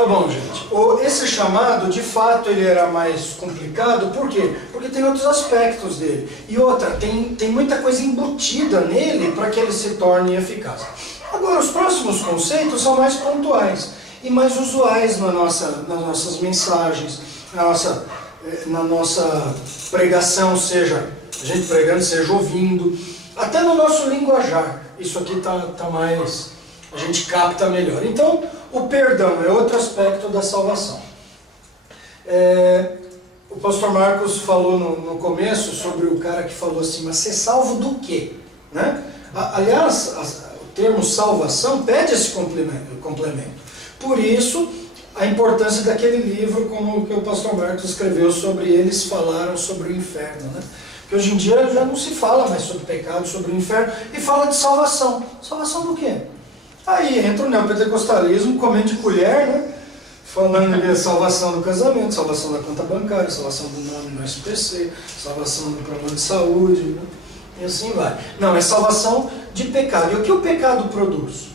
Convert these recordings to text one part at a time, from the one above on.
Tá bom, gente. Esse chamado, de fato, ele era mais complicado. Por quê? Porque tem outros aspectos dele. E outra, tem muita coisa embutida nele para que ele se torne eficaz. Agora, os próximos conceitos são mais pontuais e mais usuais nas nossas mensagens, na nossa pregação, seja a gente pregando, seja ouvindo, até no nosso linguajar. Isso aqui tá mais... a gente capta melhor. Então, o perdão é outro aspecto da salvação. O pastor Marcos falou no começo sobre o cara que falou assim, mas ser salvo do quê? Né? Aliás, o termo salvação pede esse complemento. Por isso, a importância daquele livro, como que o pastor Marcos escreveu sobre eles falaram sobre o inferno. Né? Porque hoje em dia já não se fala mais sobre pecado, sobre o inferno, e fala de salvação. Salvação do quê? Aí entra o neopentecostalismo comendo de colher, né? Falando de salvação do casamento, salvação da conta bancária, salvação do nome no SPC, salvação do plano de saúde, né? E assim vai. Não, é salvação de pecado. E o que o pecado produz?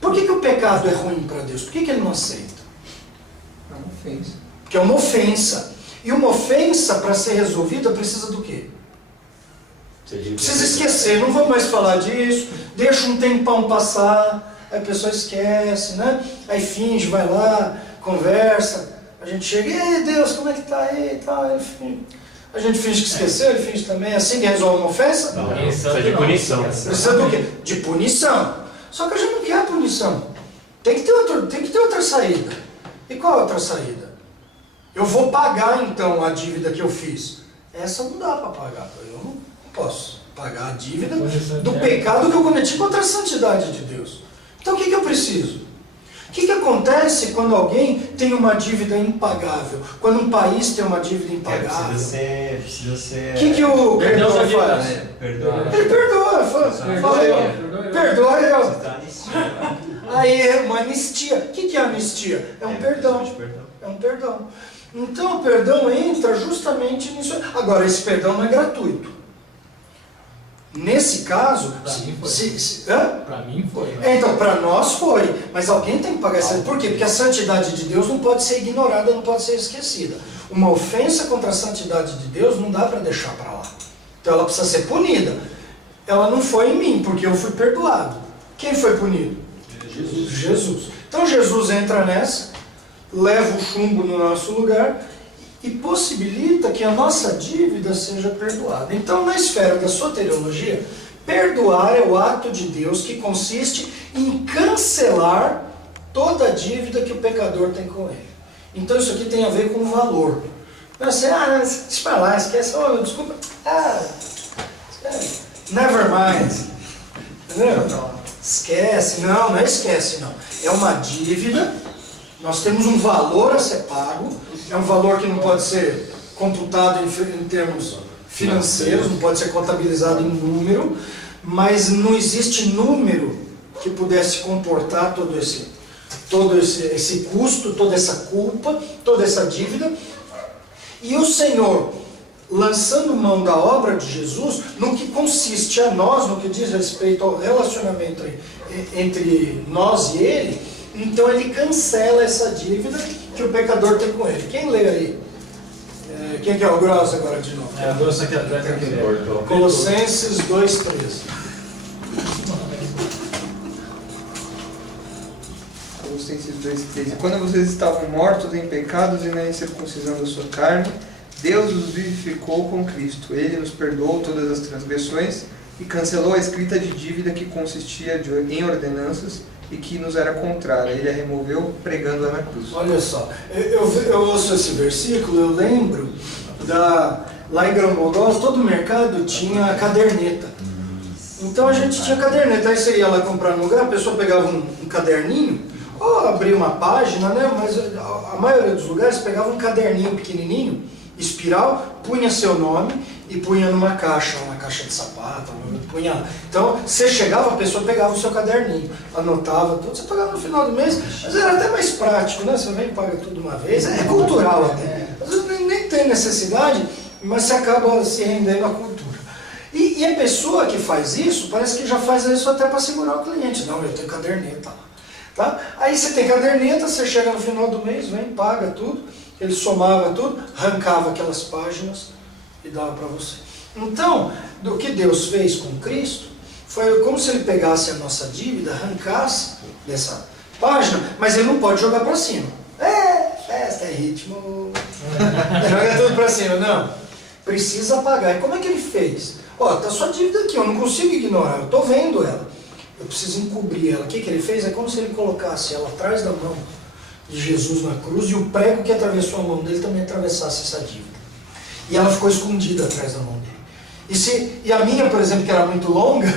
Por que o pecado é ruim para Deus? Por que ele não aceita? É uma ofensa. Porque é uma ofensa. E uma ofensa, para ser resolvida, precisa do quê? Precisa esquecer, não vou mais falar disso, deixa um tempão passar, aí a pessoa esquece, né? Aí finge, vai lá, conversa, a gente chega, e aí Deus, como é que tá aí? Tá, enfim. A gente finge que esqueceu, ele finge também, é assim que resolve uma ofensa? Não, precisa de punição. Precisa do quê? De punição. Só que a gente não quer punição. Tem que ter outra saída. E qual é a outra saída? Eu vou pagar então a dívida que eu fiz. Essa não dá para pagar, eu não posso pagar a dívida do pecado que eu cometi contra a santidade de Deus. Então o que eu preciso? O que acontece quando alguém tem uma dívida impagável? Quando um país tem uma dívida impagável? Precisa ser... O que o perdão faz? Perdoa. Ele perdoa, perdoa eu. Aí é uma anistia. O que é anistia? É um perdão. É um perdão. Então o perdão entra justamente nisso. Agora, esse perdão não é gratuito. Nesse caso, para mim foi. Né? Então, para nós foi, mas alguém tem que pagar essa. Por quê? Porque a santidade de Deus não pode ser ignorada, não pode ser esquecida. Uma ofensa contra a santidade de Deus não dá para deixar para lá. Então ela precisa ser punida. Ela não foi em mim, porque eu fui perdoado. Quem foi punido? Jesus. Então Jesus entra nessa, leva o chumbo no nosso lugar e possibilita que a nossa dívida seja perdoada. Então, na esfera da soteriologia, perdoar é o ato de Deus que consiste em cancelar toda a dívida que o pecador tem com ele. Então, isso aqui tem a ver com valor. Você, deixa pra lá, esquece, desculpa, never mind. Entendeu? Esquece, não é esquece, não. É uma dívida, nós temos um valor a ser pago, é um valor que não pode ser computado em termos financeiros, não pode ser contabilizado em número, mas não existe número que pudesse comportar todo esse custo, toda essa culpa, toda essa dívida. E o Senhor, lançando mão da obra de Jesus, no que consiste a nós, no que diz respeito ao relacionamento entre nós e Ele, então Ele cancela essa dívida que o pecador tem com Ele. Quem lê aí? Quem que é o grosso agora de novo? É a grossa que atleta que é. Colossenses 2:13. Colossenses 2:13. Quando vocês estavam mortos em pecados e na incircuncisão da sua carne, Deus os vivificou com Cristo. Ele nos perdoou todas as transgressões e cancelou a escrita de dívida que consistia em ordenanças e que nos era contrária. Ele a removeu pregando-a na cruz. Olha só, eu ouço esse versículo, eu lembro lá em Grão-Mogols, todo mercado tinha caderneta. Então a gente tinha caderneta, aí você ia lá comprar no lugar, a pessoa pegava um caderninho, ou abria uma página, né? Mas a maioria dos lugares pegava um caderninho pequenininho, espiral, punha seu nome e punha numa caixa de sapato, punha. Então, você chegava, a pessoa pegava o seu caderninho, anotava tudo, você pagava no final do mês, mas era até mais prático, né? Você vem e paga tudo de uma vez, é cultural até. Às vezes nem tem necessidade, mas você acaba se rendendo à cultura. E a pessoa que faz isso, parece que já faz isso até para segurar o cliente. Não, eu tenho caderneta lá. Tá? Aí você tem caderneta, você chega no final do mês, vem, paga tudo, ele somava tudo, arrancava aquelas páginas e dava para você. Então, do que Deus fez com Cristo, foi como se ele pegasse a nossa dívida, arrancasse dessa página, mas ele não pode jogar para cima. Festa, é ritmo, joga tudo para cima, não. Precisa pagar. E como é que ele fez? Ó, tá sua dívida aqui, eu não consigo ignorar, eu estou vendo ela. Eu preciso encobrir ela. O que ele fez? É como se ele colocasse ela atrás da mão de Jesus na cruz e o prego que atravessou a mão dele também atravessasse essa dívida. E ela ficou escondida atrás da mão dele. E a minha, por exemplo, que era muito longa,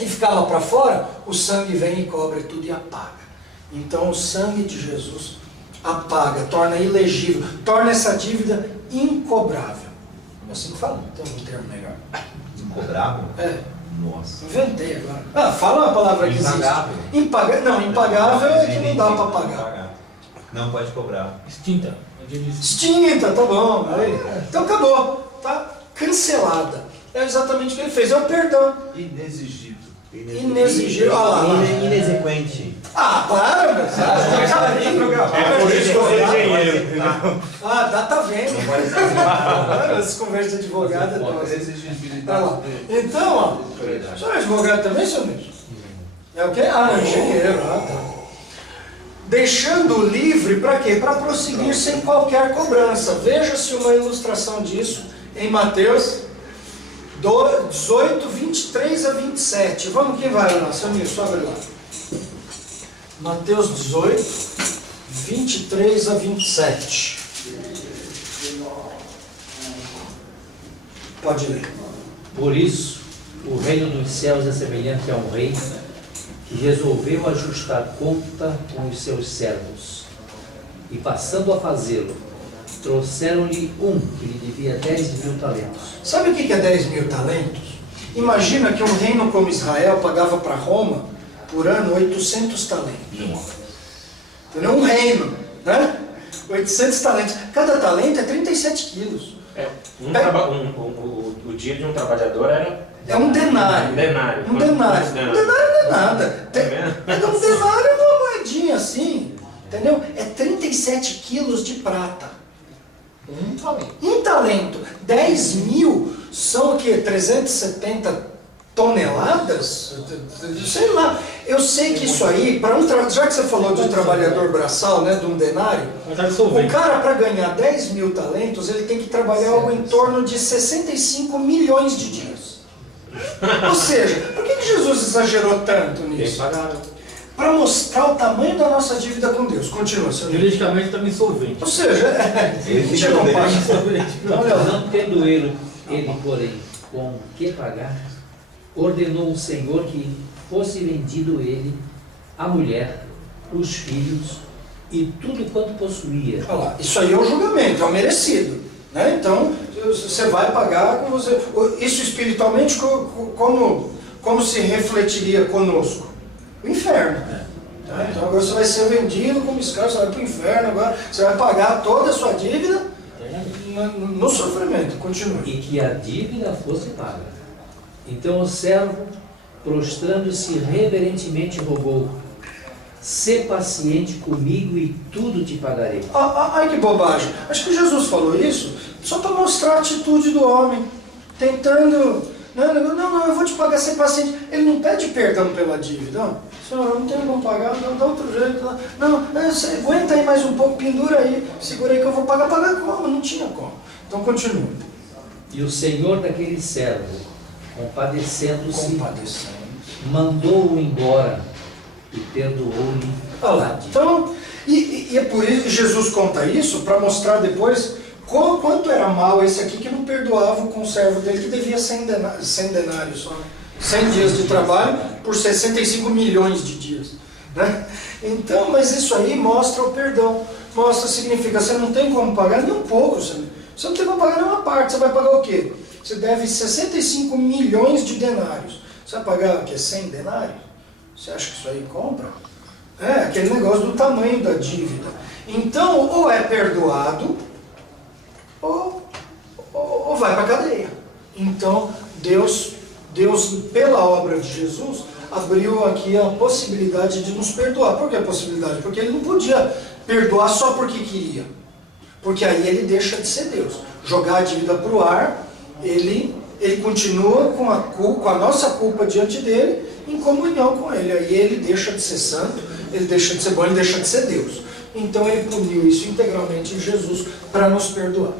e ficava para fora, o sangue vem e cobre tudo e apaga. Então o sangue de Jesus apaga, torna ilegível, torna essa dívida incobrável. É assim que fala, tem um termo melhor. Incobrável? É. Nossa. Inventei agora. Fala uma palavra que existe. Impagável. Não, impagável é que não dá para pagar. Não pode cobrar. Extinta. Extinta, tá bom. Aí. Então acabou. Tá cancelada. É exatamente o que ele fez. É o perdão. Inexigível. Inexigível. Olha lá. Inexequente. Claro, mas. É por isso que eu sou engenheiro. Tá vendo? As conversas de advogado. Então, ó. O senhor é advogado também, senhor Nilson? É o quê? Engenheiro. Tá. Deixando livre para quê? Para prosseguir sem qualquer cobrança. Veja-se uma ilustração disso em Mateus 18, 23 a 27. Vamos, quem vai lá? Seu Nilson, abre lá. Mateus 18, 23 a 27. Pode ler. Por isso, o reino dos céus é semelhante a um rei que resolveu ajustar conta com os seus servos. E passando a fazê-lo, trouxeram-lhe um que lhe devia 10.000 talentos. Sabe o que é 10.000 talentos? Imagina que um reino como Israel pagava para Roma, por ano, 800 talentos. Entendeu? Um reino, né? 800 talentos. Cada talento é 37 quilos. O dia de um trabalhador era... É um denário. Um denário. Um denário. Um denário não é nada. Um denário é uma moedinha assim. Entendeu? É 37 quilos de prata. Um talento. 10.000 são o quê? 370 toneladas? Sei lá. Eu sei que isso aí, já que você falou de trabalhador braçal, né, de um denário, o cara para ganhar 10.000 talentos, ele tem que trabalhar algo em torno de 65 milhões de dias. Ou seja, por que Jesus exagerou tanto nisso? Para mostrar o tamanho da nossa dívida com Deus. Continua, senhor. Juridicamente também insolvente. Ou seja, Não tendo ele, porém, com que pagar, ordenou o Senhor que fosse vendido ele, a mulher, os filhos e tudo quanto possuía. Olha lá, isso aí é o julgamento, é o merecido. Né? Então, você vai pagar com você. Isso espiritualmente, como se refletiria conosco? O inferno. Tá? Então agora você vai ser vendido como escravo, você vai para o inferno, agora você vai pagar toda a sua dívida no sofrimento. Continue. E que a dívida fosse paga. Então o servo, prostrando-se reverentemente, rogou: sê paciente comigo e tudo te pagarei. Ai, que bobagem. Acho que Jesus falou isso só para mostrar a atitude do homem, tentando... Não, eu vou te pagar, ser paciente. Ele não pede perdão pela dívida. Não, senhor, eu não tenho como pagar, dá outro jeito. Não, você aguenta aí mais um pouco, pendura aí, segura aí que eu vou pagar. Pagar como? Não tinha como. Então continua. E o Senhor daquele servo, compadecendo-se, mandou-o embora e perdoou-lhe a dívida. Então, e é por isso que Jesus conta isso, para mostrar depois quanto era mal esse aqui que não perdoava o conservo dele, que devia 100 denários só. 100 dias de trabalho por 65 milhões de dias. Né? Então, mas isso aí mostra o perdão. Significa, você não tem como pagar nem um pouco. Você não tem como pagar nenhuma parte. Você vai pagar o quê? Você deve 65 milhões de denários. Você vai pagar o quê? 100 denários? Você acha que isso aí compra? É aquele negócio do tamanho da dívida. Então, ou é perdoado, ou vai para a cadeia. Então, Deus, pela obra de Jesus, abriu aqui a possibilidade de nos perdoar. Por que a possibilidade? Porque ele não podia perdoar só porque queria. Porque aí ele deixa de ser Deus. Jogar a dívida para o ar, ele continua com a nossa culpa diante dele, em comunhão com ele. Aí ele deixa de ser santo, ele deixa de ser bom, ele deixa de ser Deus. Então ele puniu isso integralmente em Jesus para nos perdoar.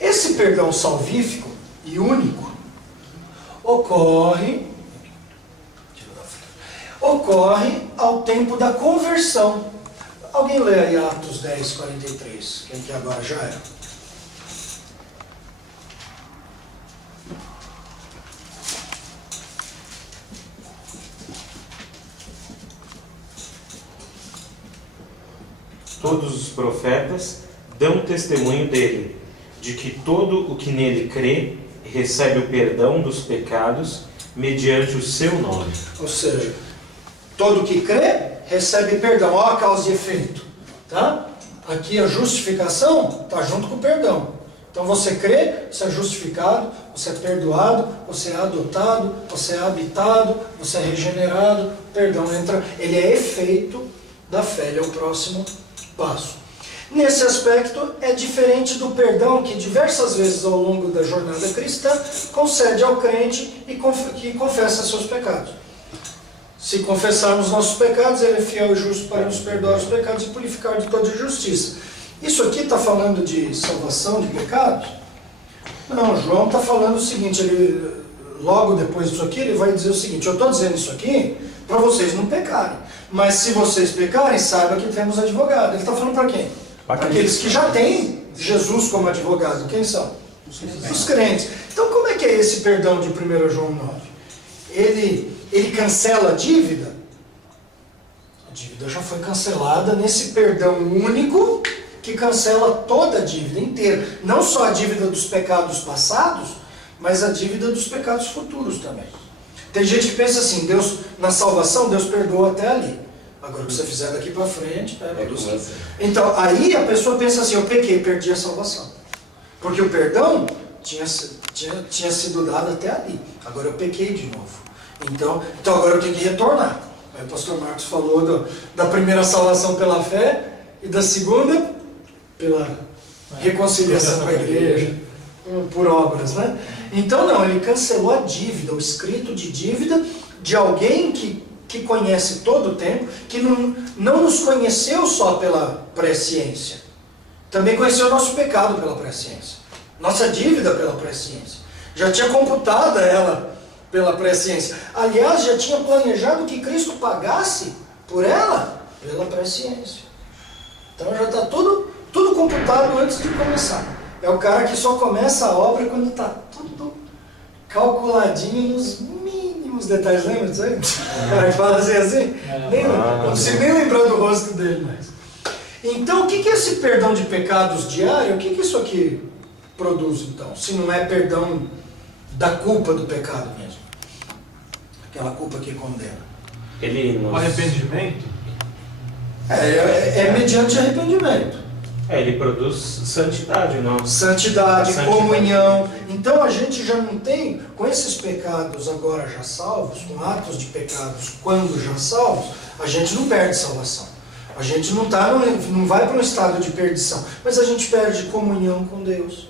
Esse perdão salvífico e único ocorre ao tempo da conversão. Alguém lê aí Atos 10, 43, quem que agora já é? Todos os profetas dão testemunho dele, de que todo o que nele crê recebe o perdão dos pecados mediante o seu nome. Ou seja, todo que crê recebe perdão. Olha a causa e efeito. Tá? Aqui a justificação está junto com o perdão. Então você crê, você é justificado, você é perdoado, você é adotado, você é habitado, você é regenerado. O perdão entra, ele é efeito da fé, ele é o próximo passo. Nesse aspecto, é diferente do perdão que diversas vezes ao longo da jornada cristã concede ao crente e que confessa seus pecados. Se confessarmos nossos pecados, ele é fiel e justo para nos perdoar os pecados e purificar de toda injustiça. Isso aqui está falando de salvação de pecados? Não, João está falando o seguinte, logo depois disso aqui, ele vai dizer o seguinte: eu estou dizendo isso aqui para vocês não pecarem, mas se vocês pecarem, saiba que temos advogado. Ele está falando para quem? Para aqueles que já têm Jesus como advogado. Quem são? Os crentes. Então como é que é esse perdão de 1 João 9? Ele cancela a dívida? A dívida já foi cancelada nesse perdão único que cancela toda a dívida inteira. Não só a dívida dos pecados passados, mas a dívida dos pecados futuros também. Tem gente que pensa assim, Deus, na salvação, Deus perdoa até ali. Agora o que você fizer daqui para frente, então aí a pessoa pensa assim, eu pequei, perdi a salvação. Porque o perdão tinha sido dado até ali. Agora eu pequei de novo. Então agora eu tenho que retornar. Aí o pastor Marcos falou da primeira salvação pela fé e da segunda pela reconciliação com a igreja, por obras, né? Então não, ele cancelou a dívida, o escrito de dívida de alguém que conhece todo o tempo, que não nos conheceu só pela presciência, também conheceu o nosso pecado pela presciência, nossa dívida pela presciência, já tinha computado ela pela presciência, aliás já tinha planejado que Cristo pagasse por ela pela presciência. Então já está tudo computado antes de começar. É o cara que só começa a obra quando está tudo calculadinho nos mínimos detalhes. Lembra disso aí? O cara que fala assim? Não consigo nem lembrar do rosto dele mais. Então, o que é esse perdão de pecados diário? O que isso aqui produz, então? Se não é perdão da culpa do pecado mesmo. Aquela culpa que condena. O arrependimento? É mediante arrependimento. Ele produz santidade, não? Santidade, comunhão. Então a gente já não tem, com esses pecados agora já salvos, com atos de pecados quando já salvos, a gente não perde salvação. A gente não vai para um estado de perdição, mas a gente perde comunhão com Deus.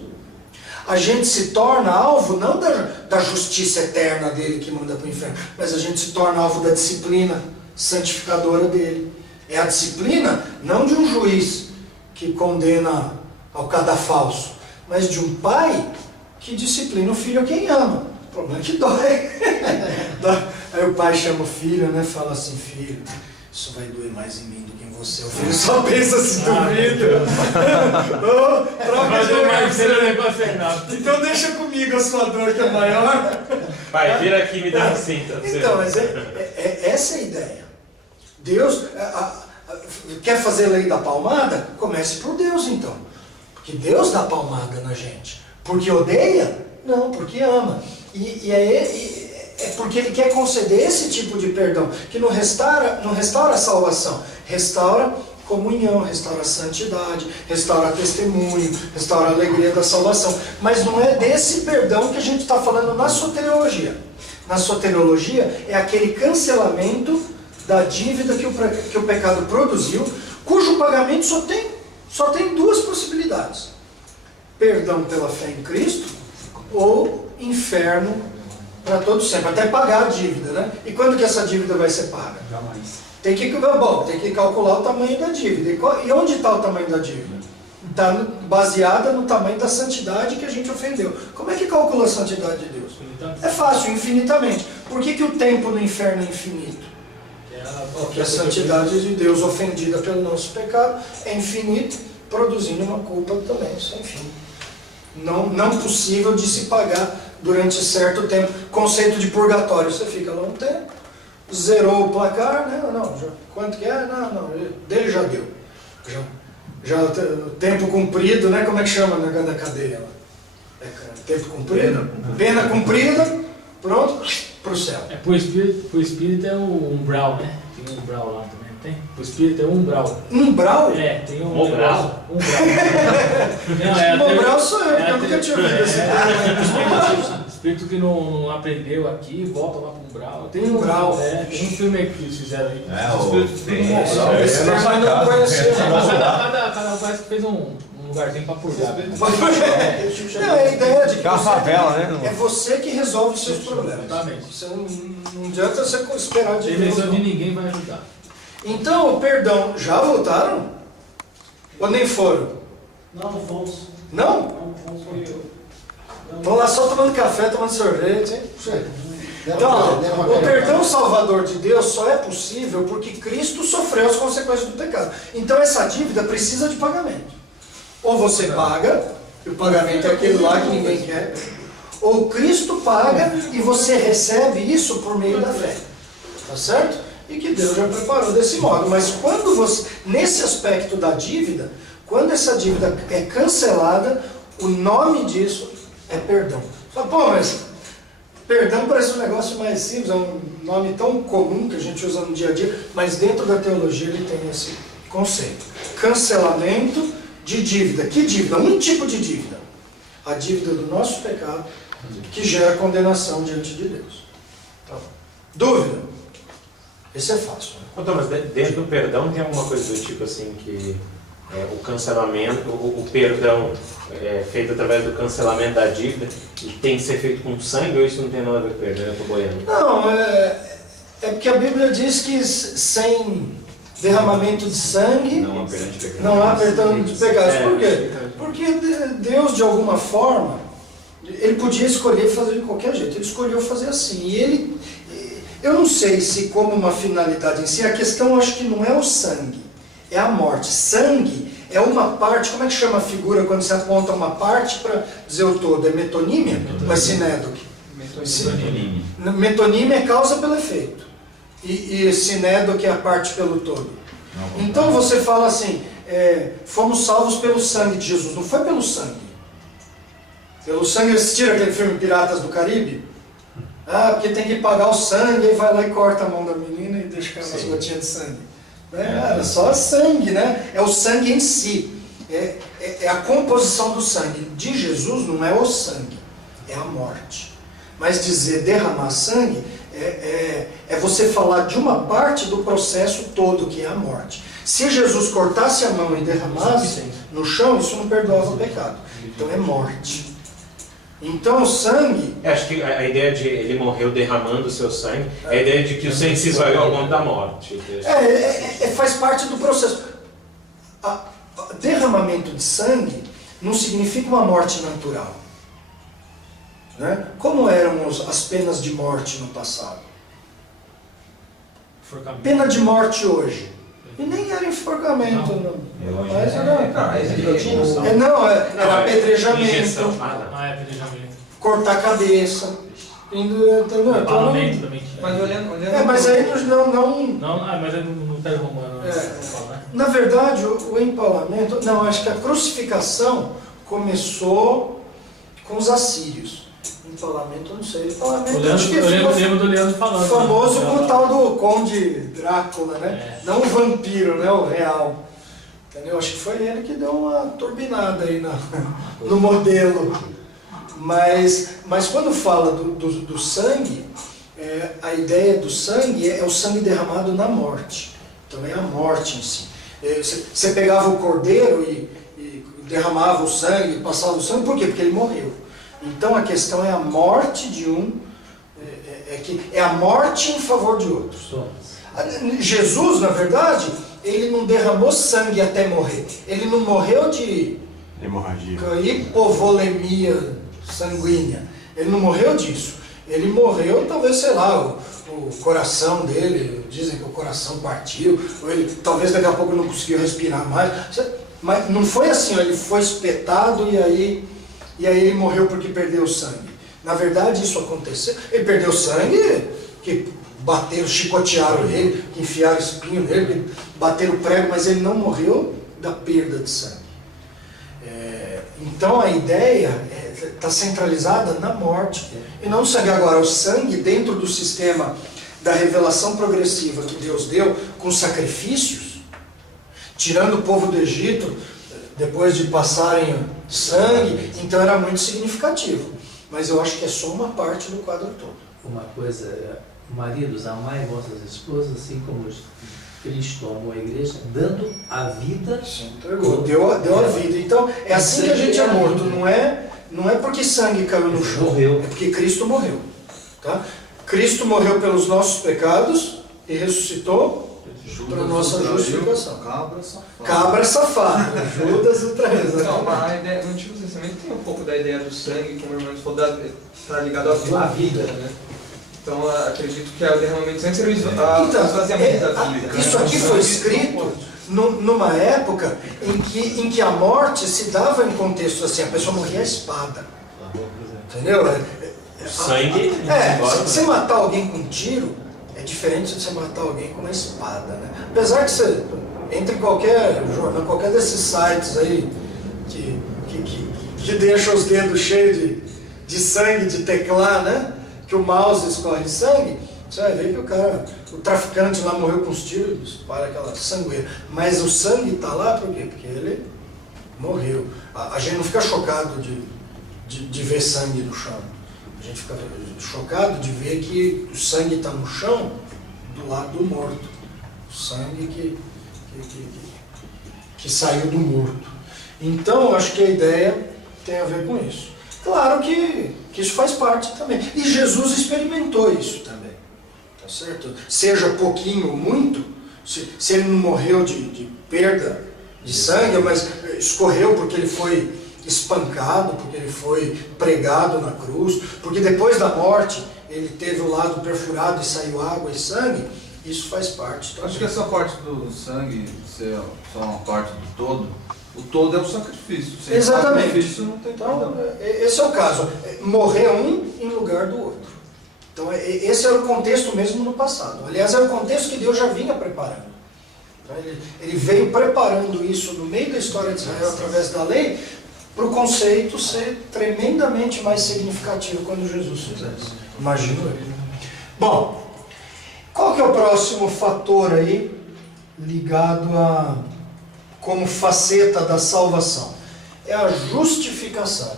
A gente se torna alvo não da justiça eterna dele que manda para o inferno, mas a gente se torna alvo da disciplina santificadora dele. É a disciplina não de um juiz que condena ao cadafalso, mas de um pai que disciplina o filho a quem ama. O problema é que dói. Aí o pai chama o filho, né? Fala assim, filho, isso vai doer mais em mim do que em você. O filho só pensa assim, duvido. Troca de lugar. Então deixa comigo a sua dor que é maior. Pai, vira aqui e me dá cinta. Então, mas essa é a ideia. Deus quer fazer a lei da palmada? Comece por Deus então. Porque Deus dá palmada na gente. Porque odeia? Não, porque ama. E é porque Ele quer conceder esse tipo de perdão, que não restaura a salvação, restaura comunhão, restaura a santidade, restaura testemunho, restaura a alegria da salvação. Mas não é desse perdão que a gente está falando na soteriologia. na soteriologia, é aquele cancelamento da dívida que o pecado produziu, cujo pagamento só tem duas possibilidades: perdão pela fé em Cristo ou inferno para todo sempre, até pagar a dívida, né? E quando que essa dívida vai ser paga? Jamais. Tem que calcular o tamanho da dívida. E onde está o tamanho da dívida? Está baseada no tamanho da santidade que a gente ofendeu. Como é que calcula a santidade de Deus? É fácil, infinitamente. Por que o tempo no inferno é infinito? Porque a santidade de Deus ofendida pelo nosso pecado é infinita, produzindo uma culpa também, sem fim. Não possível de se pagar durante certo tempo. Conceito de purgatório, você fica lá um tempo, zerou o placar, né? Não, quanto que é? Não, dele já deu. Já tempo cumprido, né? Como é que chama na cadeia? Tempo cumprido? Pena cumprida, pronto, para o céu. Pro espírito é um umbral, né? Tem um umbral lá também, não tem? Pro espírito é um umbral. Umbral? É, tem um Umbral? Umbral. Umbral sou eu, porque eu nunca tinha ouvido esse termo. Espírito que não aprendeu aqui, volta lá pro umbral. Tem umbral. Tem um filme aí que eles fizeram aí. Esse Esse termo eu não conhecia. Mas cada parece que fez um lugarzinho pra purgar. Não, a ideia de que uma favela, né? é você que resolve os seus problemas. Exatamente. Você não adianta você esperar de Tem Deus. menção não. de ninguém vai ajudar. Então, perdão, já votaram? Ou nem foram? Não, fomos. Não? Não, fomos foi eu. Estão lá só tomando café, tomando sorvete, hein? Então, o perdão salvador de Deus só é possível porque Cristo sofreu as consequências do pecado. Então essa dívida precisa de pagamento. Ou você paga, e o pagamento é aquele lá que ninguém quer, ou Cristo paga e você recebe isso por meio da fé. Tá certo? E que Deus já preparou desse modo. Mas quando você, nesse aspecto da dívida, quando essa dívida é cancelada, o nome disso é perdão. Fala, pô, mas perdão parece um negócio mais simples, é um nome tão comum que a gente usa no dia a dia, mas dentro da teologia ele tem esse conceito. Cancelamento de dívida. Que dívida? Um tipo de dívida. A dívida do nosso pecado, que gera condenação diante de Deus. Tá bom. Dúvida? Esse é fácil. Né? Então, mas dentro do perdão tem alguma coisa do tipo assim que o cancelamento, o perdão é feito através do cancelamento da dívida e tem que ser feito com sangue, ou isso não tem nada a ver com perdão? Eu estou boiando. Não, é porque a Bíblia diz que sem derramamento de sangue não há perdão de pecados. Por quê? Porque Deus, de alguma forma, ele podia escolher fazer de qualquer jeito. Ele escolheu fazer assim. E eu não sei se como uma finalidade em si, a questão acho que não é o sangue, é a morte. Sangue é uma parte, como é que chama a figura quando você aponta uma parte para dizer o todo? É metonímia ou é sinédoque? Metonímia. Metonímia é causa pelo efeito. E sinédoque é a parte pelo todo. Então você fala assim, fomos salvos pelo sangue de Jesus. Não foi pelo sangue. Pelo sangue, assistir aquele filme Piratas do Caribe? Porque tem que pagar o sangue, aí vai lá e corta a mão da menina e deixa umas gotinhas de sangue. É só sangue, né? É o sangue em si. É a composição do sangue. De Jesus não é o sangue, é a morte. Mas dizer derramar sangue é você falar de uma parte do processo todo, que é a morte. Se Jesus cortasse a mão e derramasse no chão, isso não perdoava o pecado. Então é morte. Então o sangue... Acho que a ideia de ele morreu derramando o seu sangue é a ideia de que o sangue se esvaiu ao ponto da morte. Faz parte do processo. Derramamento de sangue não significa uma morte natural. Né? Como eram as penas de morte no passado? Pena de morte hoje. E nem era enforcamento, não. Mas era apedrejamento, Apedrejamento. cortar a cabeça. Entendeu? Empalamento também. Mas olhando mas aí não. Não, mas é no Império Romano. Na verdade, o empalamento. Não, acho que a crucificação começou com os assírios. Empalamento, eu não sei. Empalamento, acho que eu lembro do Leandro falando. Famoso com o tal do Conde Drácula, né? Não o vampiro, né? O real. Entendeu? Acho que foi ele que deu uma turbinada aí no modelo. Mas quando fala do sangue, a ideia do sangue é o sangue derramado na morte. Então é a morte em si. Você pegava o cordeiro e derramava o sangue, passava o sangue, por quê? Porque ele morreu. Então a questão é a morte de um, é a morte em favor de outros. Jesus, na verdade, ele não derramou sangue até morrer. Ele não morreu de Hemorragia. hipovolemia sanguínea. Ele não morreu disso. Ele morreu, talvez, sei lá, o coração dele, dizem que o coração partiu, ou ele talvez daqui a pouco não conseguiu respirar mais. Mas não foi assim, ele foi espetado e aí ele morreu porque perdeu sangue. Na verdade, isso aconteceu. Ele perdeu sangue, que bateram, chicotearam ele, que enfiaram espinho nele, que bateram prego, mas ele não morreu da perda de sangue. Então a ideia está centralizada na morte e não no sangue. Agora, o sangue dentro do sistema da revelação progressiva que Deus deu com sacrifícios, tirando o povo do Egito, depois de passarem sangue, então era muito significativo. Mas eu acho que é só uma parte do quadro todo. Uma coisa, maridos, amai vossas esposas, assim como Cristo amou a igreja, dando a vida. Entregou, deu a vida. Então é assim que a gente é morto, não é porque sangue caiu no chão, morreu. É porque Cristo morreu. Tá? Cristo morreu pelos nossos pecados e ressuscitou para a nossa justificação. Cabra safado. Judas o traiu. Não, mas a ideia, no Antigo Testamento tem um pouco da ideia do sangue, como o irmão falou, está ligado à vida, né? Então acredito que o derramamento de sangue seria o esvaziamento da vida. Isso aqui foi escrito numa época em que a morte se dava em contexto assim, a pessoa morria à espada. Entendeu? Sangue. Você matar alguém com um tiro é diferente de você matar alguém com uma espada, né? Apesar que você entra em qualquer jornal, qualquer desses sites aí que deixa os dedos cheios de sangue, de teclar, né? Que o mouse escorre sangue, você vai ver que o traficante lá morreu com os tiros, para aquela sangueira. Mas o sangue está lá por quê? Porque ele morreu. A gente não fica chocado de ver sangue no chão. A gente fica chocado de ver que o sangue está no chão do lado do morto. O sangue que saiu do morto. Então, eu acho que a ideia tem a ver com isso. Claro que isso faz parte também. E Jesus experimentou isso também. Tá certo? Seja pouquinho ou muito, se ele não morreu de perda de sangue, mas escorreu porque ele foi espancado, porque ele foi pregado na cruz, porque depois da morte ele teve o lado perfurado e saiu água e sangue, isso faz parte. Acho que essa parte do sangue ser só uma parte do todo, o todo é o sacrifício. Sem exatamente. Sacrifício não tem então, esse é o caso. Morrer um em lugar do outro. Então, esse era o contexto mesmo no passado. Aliás, era o contexto que Deus já vinha preparando. Então, ele veio preparando isso no meio da história de Israel através da lei, para o conceito ser tremendamente mais significativo quando Jesus fizesse. Imagino eu. Bom, qual que é o próximo fator aí ligado a como faceta da salvação? É a justificação.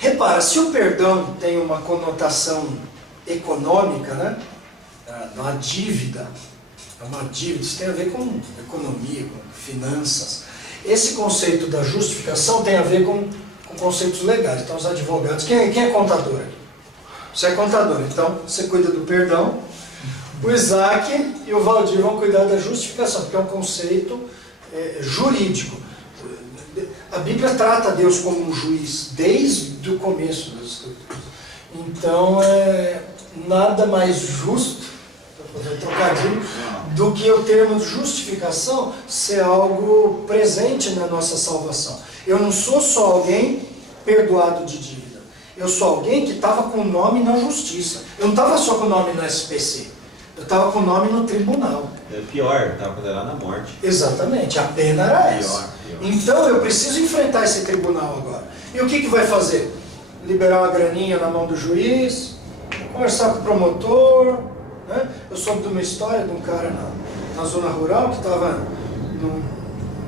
Repara, se o perdão tem uma conotação econômica, né? Uma dívida, é uma dívida, isso tem a ver com economia, com finanças. Esse conceito da justificação tem a ver com conceitos legais. Então, os advogados... Quem é contador aqui? Você é contador, então você cuida do perdão. O Isaac e o Valdir vão cuidar da justificação, porque é um conceito jurídico. A Bíblia trata Deus como um juiz desde o começo das Escrituras. Então, nada mais justo, para fazer um trocadilho, do que o termo justificação ser algo presente na nossa salvação. Eu não sou só alguém perdoado de dívida. Eu sou alguém que estava com o nome na justiça. Eu não estava só com o nome no SPC. Eu estava com o nome no tribunal. É pior, estava condenado à morte. Exatamente, a pena era essa. Então eu preciso enfrentar esse tribunal agora. E o que vai fazer? Liberar uma graninha na mão do juiz, conversar com o promotor. Né? Eu soube de uma história de um cara na zona rural que estava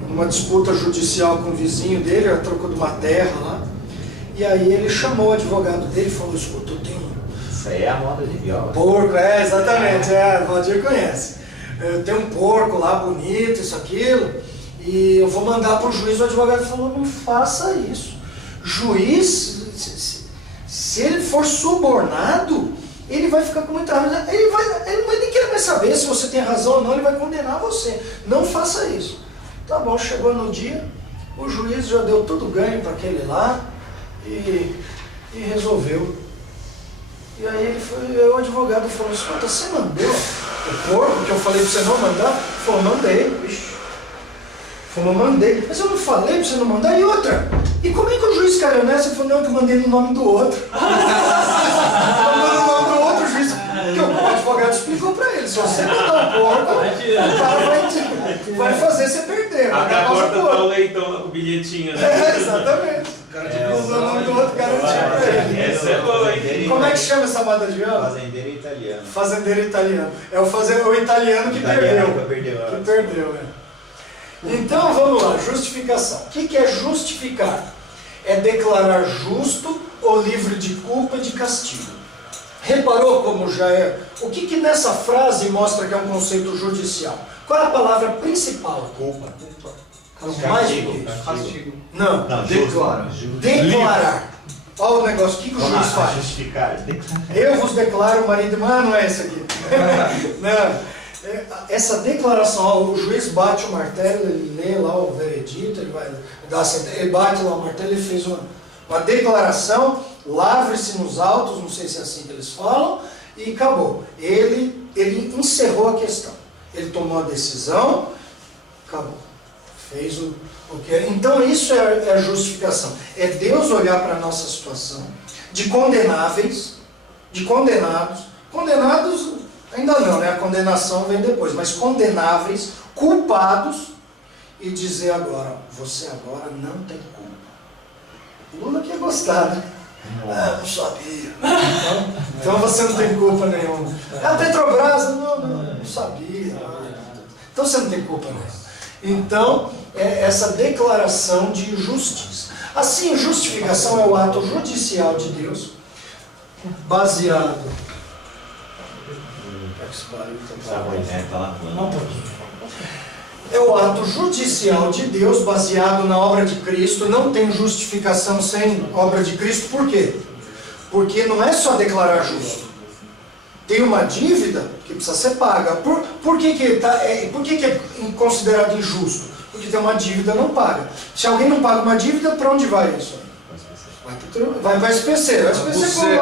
numa disputa judicial com o vizinho dele, a troco de uma terra lá. E aí ele chamou o advogado dele e falou: escuta, eu tenho Isso aí é a moda de viola. Porco, exatamente, o Valdir conhece. Tem um porco lá bonito, isso, aquilo, e eu vou mandar pro juiz, o advogado falou, não faça isso. Juiz, se ele for subornado, ele vai ficar com muita raiva, ele não vai nem querer mais saber se você tem razão ou não, ele vai condenar você. Não faça isso. Tá bom, chegou no dia, o juiz já deu tudo ganho para aquele lá e resolveu. E aí o advogado falou, escuta, você mandou o porco que eu falei para você não mandar? Ele falou, mandei. Vixe. Falou, mandei. Mas eu não falei para você não mandar. E outra, e como é que o juiz caiu nessa? Ele falou, não, que eu mandei no nome do outro. Mandou no nome do outro juiz. Porque o advogado explicou para ele, se você mandar o porco, o cara vai fazer você perder. A porta tá o leitão com o bilhetinho, né? Exatamente. O cara mandou o nome do outro, garantiu para ele. Essa é boa, hein? Como é que chama essa moda de viola? Fazendeiro italiano. Fazendeiro italiano. É o italiano que perdeu. Que perdeu, Então vamos lá, justificação. O que é justificar? É declarar justo ou livre de culpa e de castigo. Reparou como já é? O que nessa frase mostra que é um conceito judicial? Qual é a palavra principal? Culpa. Mais do que isso? Castigo. Não. Não, Declara. Declarar. Olha o negócio, o que o juiz faz? Justificar. Eu vos declaro marido, mas não é isso aqui. Não. Essa declaração, ó, o juiz bate o martelo, ele lê lá o veredito, ele vai dar sentença, ele bate lá o martelo, ele fez uma declaração, lavre-se nos autos, não sei se é assim que eles falam, e acabou. Ele encerrou a questão. Ele tomou a decisão, acabou. Fez o que é. Então isso é a justificação. É Deus olhar para a nossa situação de condenáveis, de condenados. Condenados ainda não, né? A condenação vem depois, mas condenáveis, culpados, e dizer agora, você agora não tem culpa. Lula que ia gostar, né? Ah, não sabia. Então você não tem culpa nenhuma. A Petrobras, não sabia. Então você não tem culpa nenhuma. Então, é essa declaração de justiça. Assim, justificação é o ato judicial de Deus, baseado. É o ato judicial de Deus, baseado na obra de Cristo. Não tem justificação sem obra de Cristo. Por quê? Porque não é só declarar justo. Tem uma dívida que precisa ser paga. Por que é considerado injusto? Porque tem uma dívida não paga. Se alguém não paga uma dívida, para onde vai isso? Vai para o SPC. O SPC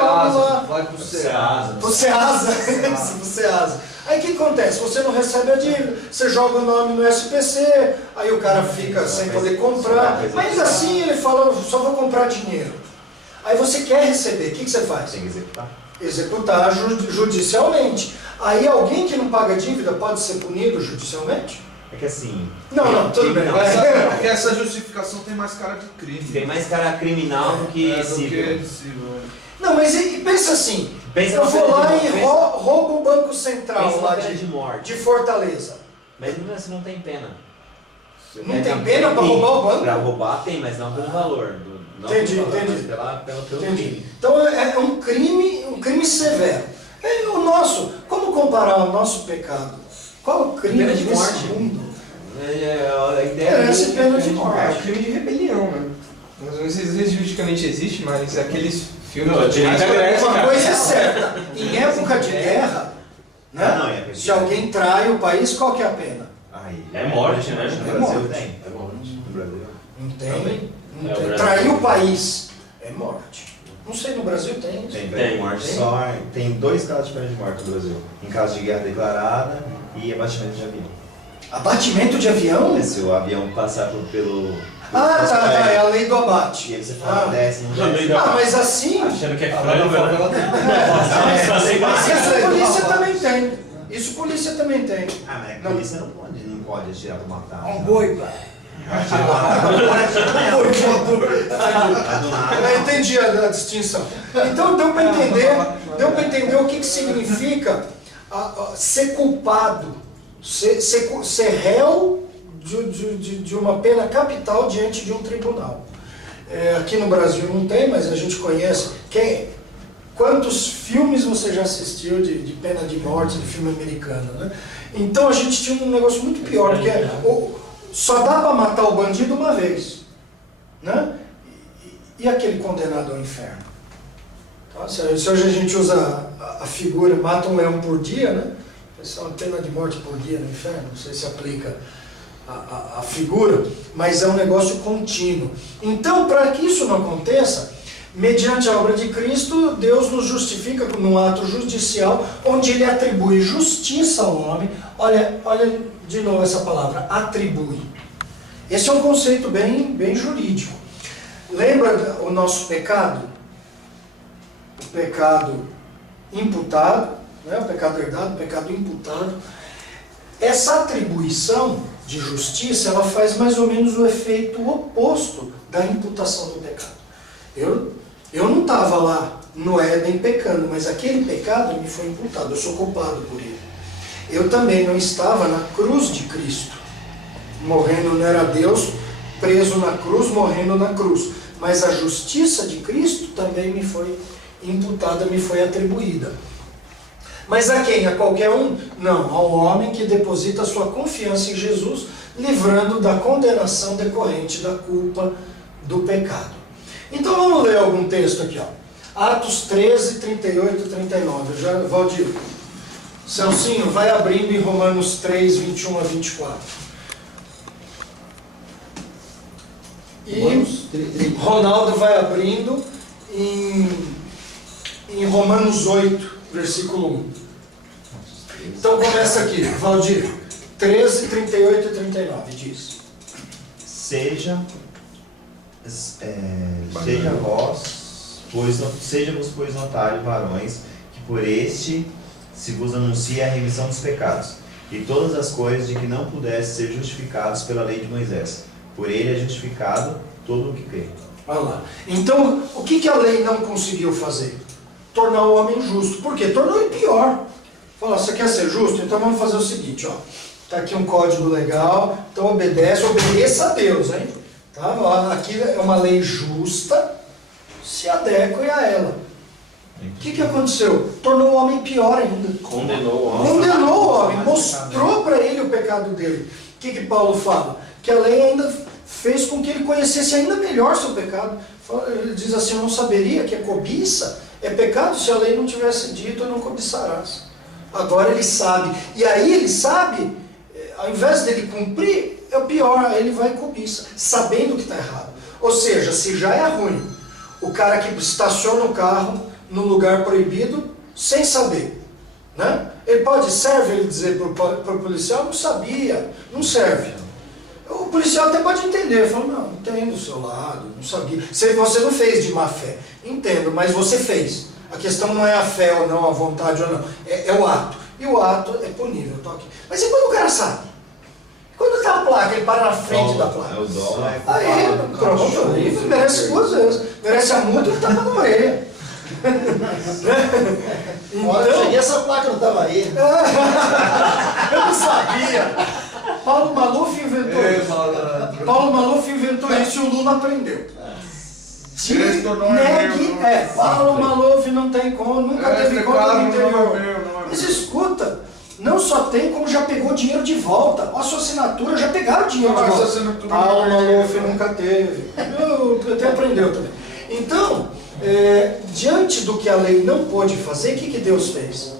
vai pro Ceasa. Pro Ceasa. Aí o que acontece? Você não recebe a dívida, você joga o nome no SPC, aí o cara fica sem poder comprar. Mas assim ele fala, só vou comprar dinheiro. Aí você quer receber, o que você faz? Tem que executar. Executar judicialmente. Aí alguém que não paga dívida pode ser punido judicialmente? É que assim... Não, tudo bem. Porque essa justificação tem mais cara de crime. Tem mais cara criminal do que civil. Não, mas pensa assim, Pensa eu uma vou pena lá de e morte. roubo o Banco Central Pensa lá uma pena de morte. de Fortaleza. Mas você não tem pena. Não tem pena para roubar o banco? Para roubar tem, mas não pelo valor. Não Entendi, pelo valor, entendi. mas pelo Entendi. crime. Então é um crime severo. O nosso, como comparar o nosso pecado? Qual o crime Pena de desse morte. mundo? A ideia Merece pena de É morte. crime de rebelião, né? Não sei se juridicamente existe, mas aqueles filmes... Não, direito à Grécia, Uma cara. coisa é certa, em época de guerra, né? Não, é Se alguém trai o país, qual que é a pena? Aí, É morte, né? No É Brasil morte. tem. É morte. No Brasil. Não tem. Também. Não É, o tem. Brasil. Trair o país é morte. Não sei, no Brasil tem isso. Tem Tem. pena de morte Tem. só. Tem 2 casos de pena de morte no Brasil. Em caso de guerra declarada e abatimento de avião. Abatimento de avião? Se o avião passar pelo Tá, é a lei do abate. E aí você fala, Ah. desce, não Também desce. dá. Mas assim, Achando que é frango, né? mas isso a polícia também tem. Isso a polícia também tem. Ah, mas a polícia não pode atirar pra matar. Um boi, pai. Atirar pra matar, não pode atirar pra Boi ela. voador. Mas do nada. Eu entendi a distinção. Então deu para entender o que significa ser culpado, ser réu de uma pena capital diante de um tribunal. Aqui no Brasil não tem, mas a gente conhece. Quantos filmes você já assistiu de pena de morte, de filme americano, né? Então a gente tinha um negócio muito pior, que é, só dá para matar o bandido uma vez, né? E aquele condenado ao inferno? Tá? Se hoje a gente usa a figura, mata um leão por dia, né? Essa é uma pena de morte por dia no inferno, não sei se aplica a figura, mas é um negócio contínuo. Então, para que isso não aconteça, mediante a obra de Cristo, Deus nos justifica num ato judicial, onde Ele atribui justiça ao homem. Olha de novo essa palavra, atribui. Esse é um conceito bem jurídico. Lembra o nosso pecado? O pecado imputado, né? O pecado herdado, o pecado imputado. Essa atribuição de justiça, ela faz mais ou menos o efeito oposto da imputação do pecado. Eu não estava lá no Éden pecando, mas aquele pecado me foi imputado, eu sou culpado por ele. Eu também não estava na cruz de Cristo, morrendo, não era Deus, preso na cruz, morrendo na cruz. Mas a justiça de Cristo também me foi imputada, me foi atribuída. Mas a quem? A qualquer um? Não, ao homem que deposita sua confiança em Jesus, livrando da condenação decorrente da culpa do pecado. Então vamos ler algum texto aqui, ó. Atos 13, 38 e 39. Valdir, Celcinho, vai abrindo em Romanos 3, 21 a 24. E Ronaldo vai abrindo em Romanos 8, versículo 1. Então começa aqui, Valdir, 13, 38 e 39, diz. Seja-vos, pois, notário, varões, que por este se vos anuncia a remissão dos pecados, e todas as coisas de que não pudesse ser justificados pela lei de Moisés. Por ele é justificado todo o que crê. Olha lá. Então, o que a lei não conseguiu fazer? Tornar o homem justo. Por quê? Tornou ele pior. Falou, você quer ser justo? Então vamos fazer o seguinte, ó. Tá aqui um código legal, então obedeça a Deus, hein? Tá? Aqui é uma lei justa, se adeque a ela. O que aconteceu? Tornou o homem pior ainda. Condenou o homem. Condenou o homem, mostrou para ele o pecado dele. O que Paulo fala? Que a lei ainda fez com que ele conhecesse ainda melhor seu pecado. Ele diz assim, eu não saberia que a cobiça é pecado se a lei não tivesse dito, não cobiçarás. Agora ele sabe. E aí ele sabe, ao invés dele cumprir, é o pior, aí ele vai e cobiça, sabendo que está errado. Ou seja, se já é ruim, o cara que estaciona o carro no lugar proibido, sem saber, né? Serve ele dizer para o policial, não sabia, não serve. O policial até pode entender, fala, não, entendo o seu lado, não sabia. Você não fez de má fé, entendo, mas você fez. A questão não é a fé ou não, a vontade ou não, é o ato. E o ato é punível, tô aqui. Mas e quando o cara sabe? Quando está a placa, ele para na frente da placa. É o dólar. Aí, pronto, ele merece 2 vezes. Merece a multa e ele tapa na orelha. Olha, eu cheguei, essa placa não estava aí. Eu não sabia. Paulo Maluf inventou isso. Paulo Maluf inventou isso e o Lula aprendeu. Paulo Maluf não tem como, nunca teve conta no interior. Mas escuta, não só tem, como já pegou dinheiro de volta. A sua assinatura já pegaram dinheiro de volta. Paulo Maluf nunca teve. Eu até aprendeu também. Então, diante do que a lei não pôde fazer, o que Deus fez?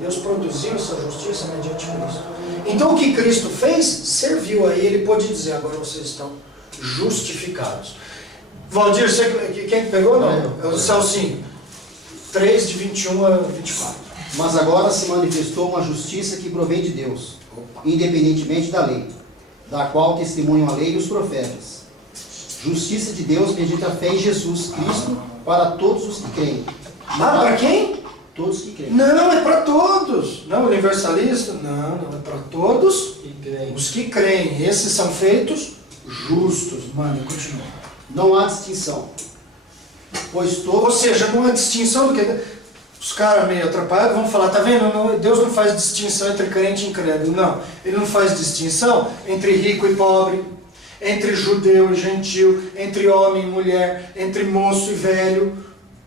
Deus produziu essa justiça mediante Cristo. Então o que Cristo fez, serviu a ele, pôde dizer, agora vocês estão justificados. Valdir, quem pegou? Não, é o Celcinho. 3 de 21 a 24. Mas agora se manifestou uma justiça que provém de Deus, independentemente da lei, da qual testemunham a lei e os profetas. Justiça de Deus mediante a fé em Jesus Cristo para todos os que creem. Para quem? Todos que creem. Não, é para todos. Não, universalista? Não, é para todos os que creem. Esses são feitos justos. Mano, continua. Não há distinção. Pois todos... Ou seja, não há distinção do que... Os caras meio atrapalhados vão falar, tá vendo? Deus não faz distinção entre crente e incrédulo. Não, Ele não faz distinção entre rico e pobre, entre judeu e gentil, entre homem e mulher, entre moço e velho.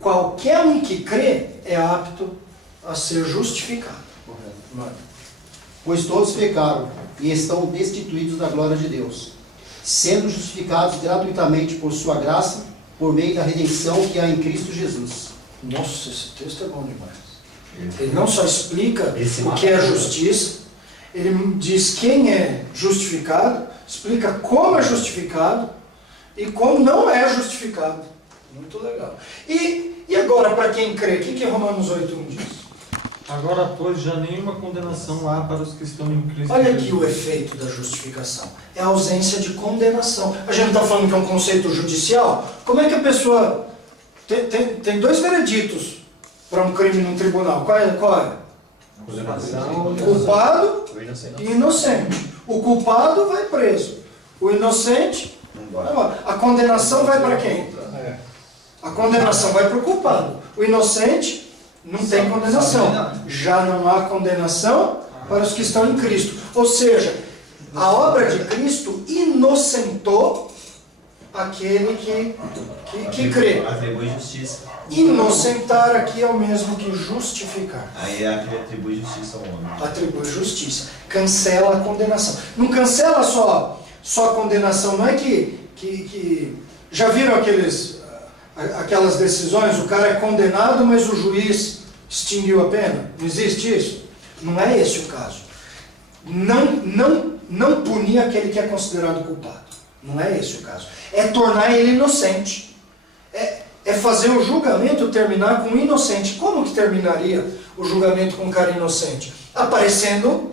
qualquer um que crê é apto a ser justificado. Correto. Pois todos pecaram e estão destituídos da glória de Deus, sendo justificados gratuitamente por sua graça, por meio da redenção que há em Cristo Jesus. Nossa, esse texto é bom demais. Ele não só explica Esse o que é justiça, ele diz quem é justificado, explica como é justificado e como não é justificado. Muito legal. E agora, para quem crê, o que Romanos 8:1 diz? Agora, pois, já nenhuma condenação há para os que estão em Cristo. Olha aqui o efeito da justificação. É a ausência de condenação. A gente não está falando que é um conceito judicial. Como é que a pessoa... Tem dois vereditos para um crime num tribunal. Qual é? Condenação. Culpado O inocente. e inocente. O culpado vai preso. O inocente vai embora. A condenação vai para quem? A condenação vai para o culpado. O inocente não tem condenação. Já não há condenação para os que estão em Cristo. Ou seja, a obra de Cristo inocentou aquele que crê. Atribui justiça. Inocentar aqui é o mesmo que justificar. Aí é que atribui justiça ao homem. Atribui justiça. Cancela a condenação. Não cancela só a condenação. Não é que já viram aquelas decisões, o cara é condenado, mas o juiz extinguiu a pena? Não existe isso? Não é esse o caso. Não punir aquele que é considerado culpado. Não é esse o caso. É tornar ele inocente. É fazer o julgamento terminar com o inocente. Como que terminaria o julgamento com um cara inocente? Aparecendo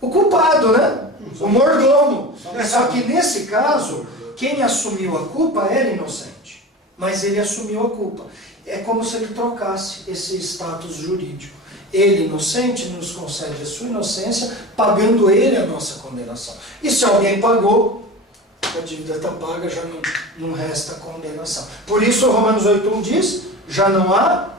o culpado, né? O mordomo. Só que nesse caso, quem assumiu a culpa era inocente. Mas ele assumiu a culpa. É como se ele trocasse esse status jurídico. Ele, inocente, nos concede a sua inocência, pagando ele a nossa condenação. E se alguém pagou, a dívida está paga, já não resta condenação. Por isso, Romanos 8:1 diz, já não há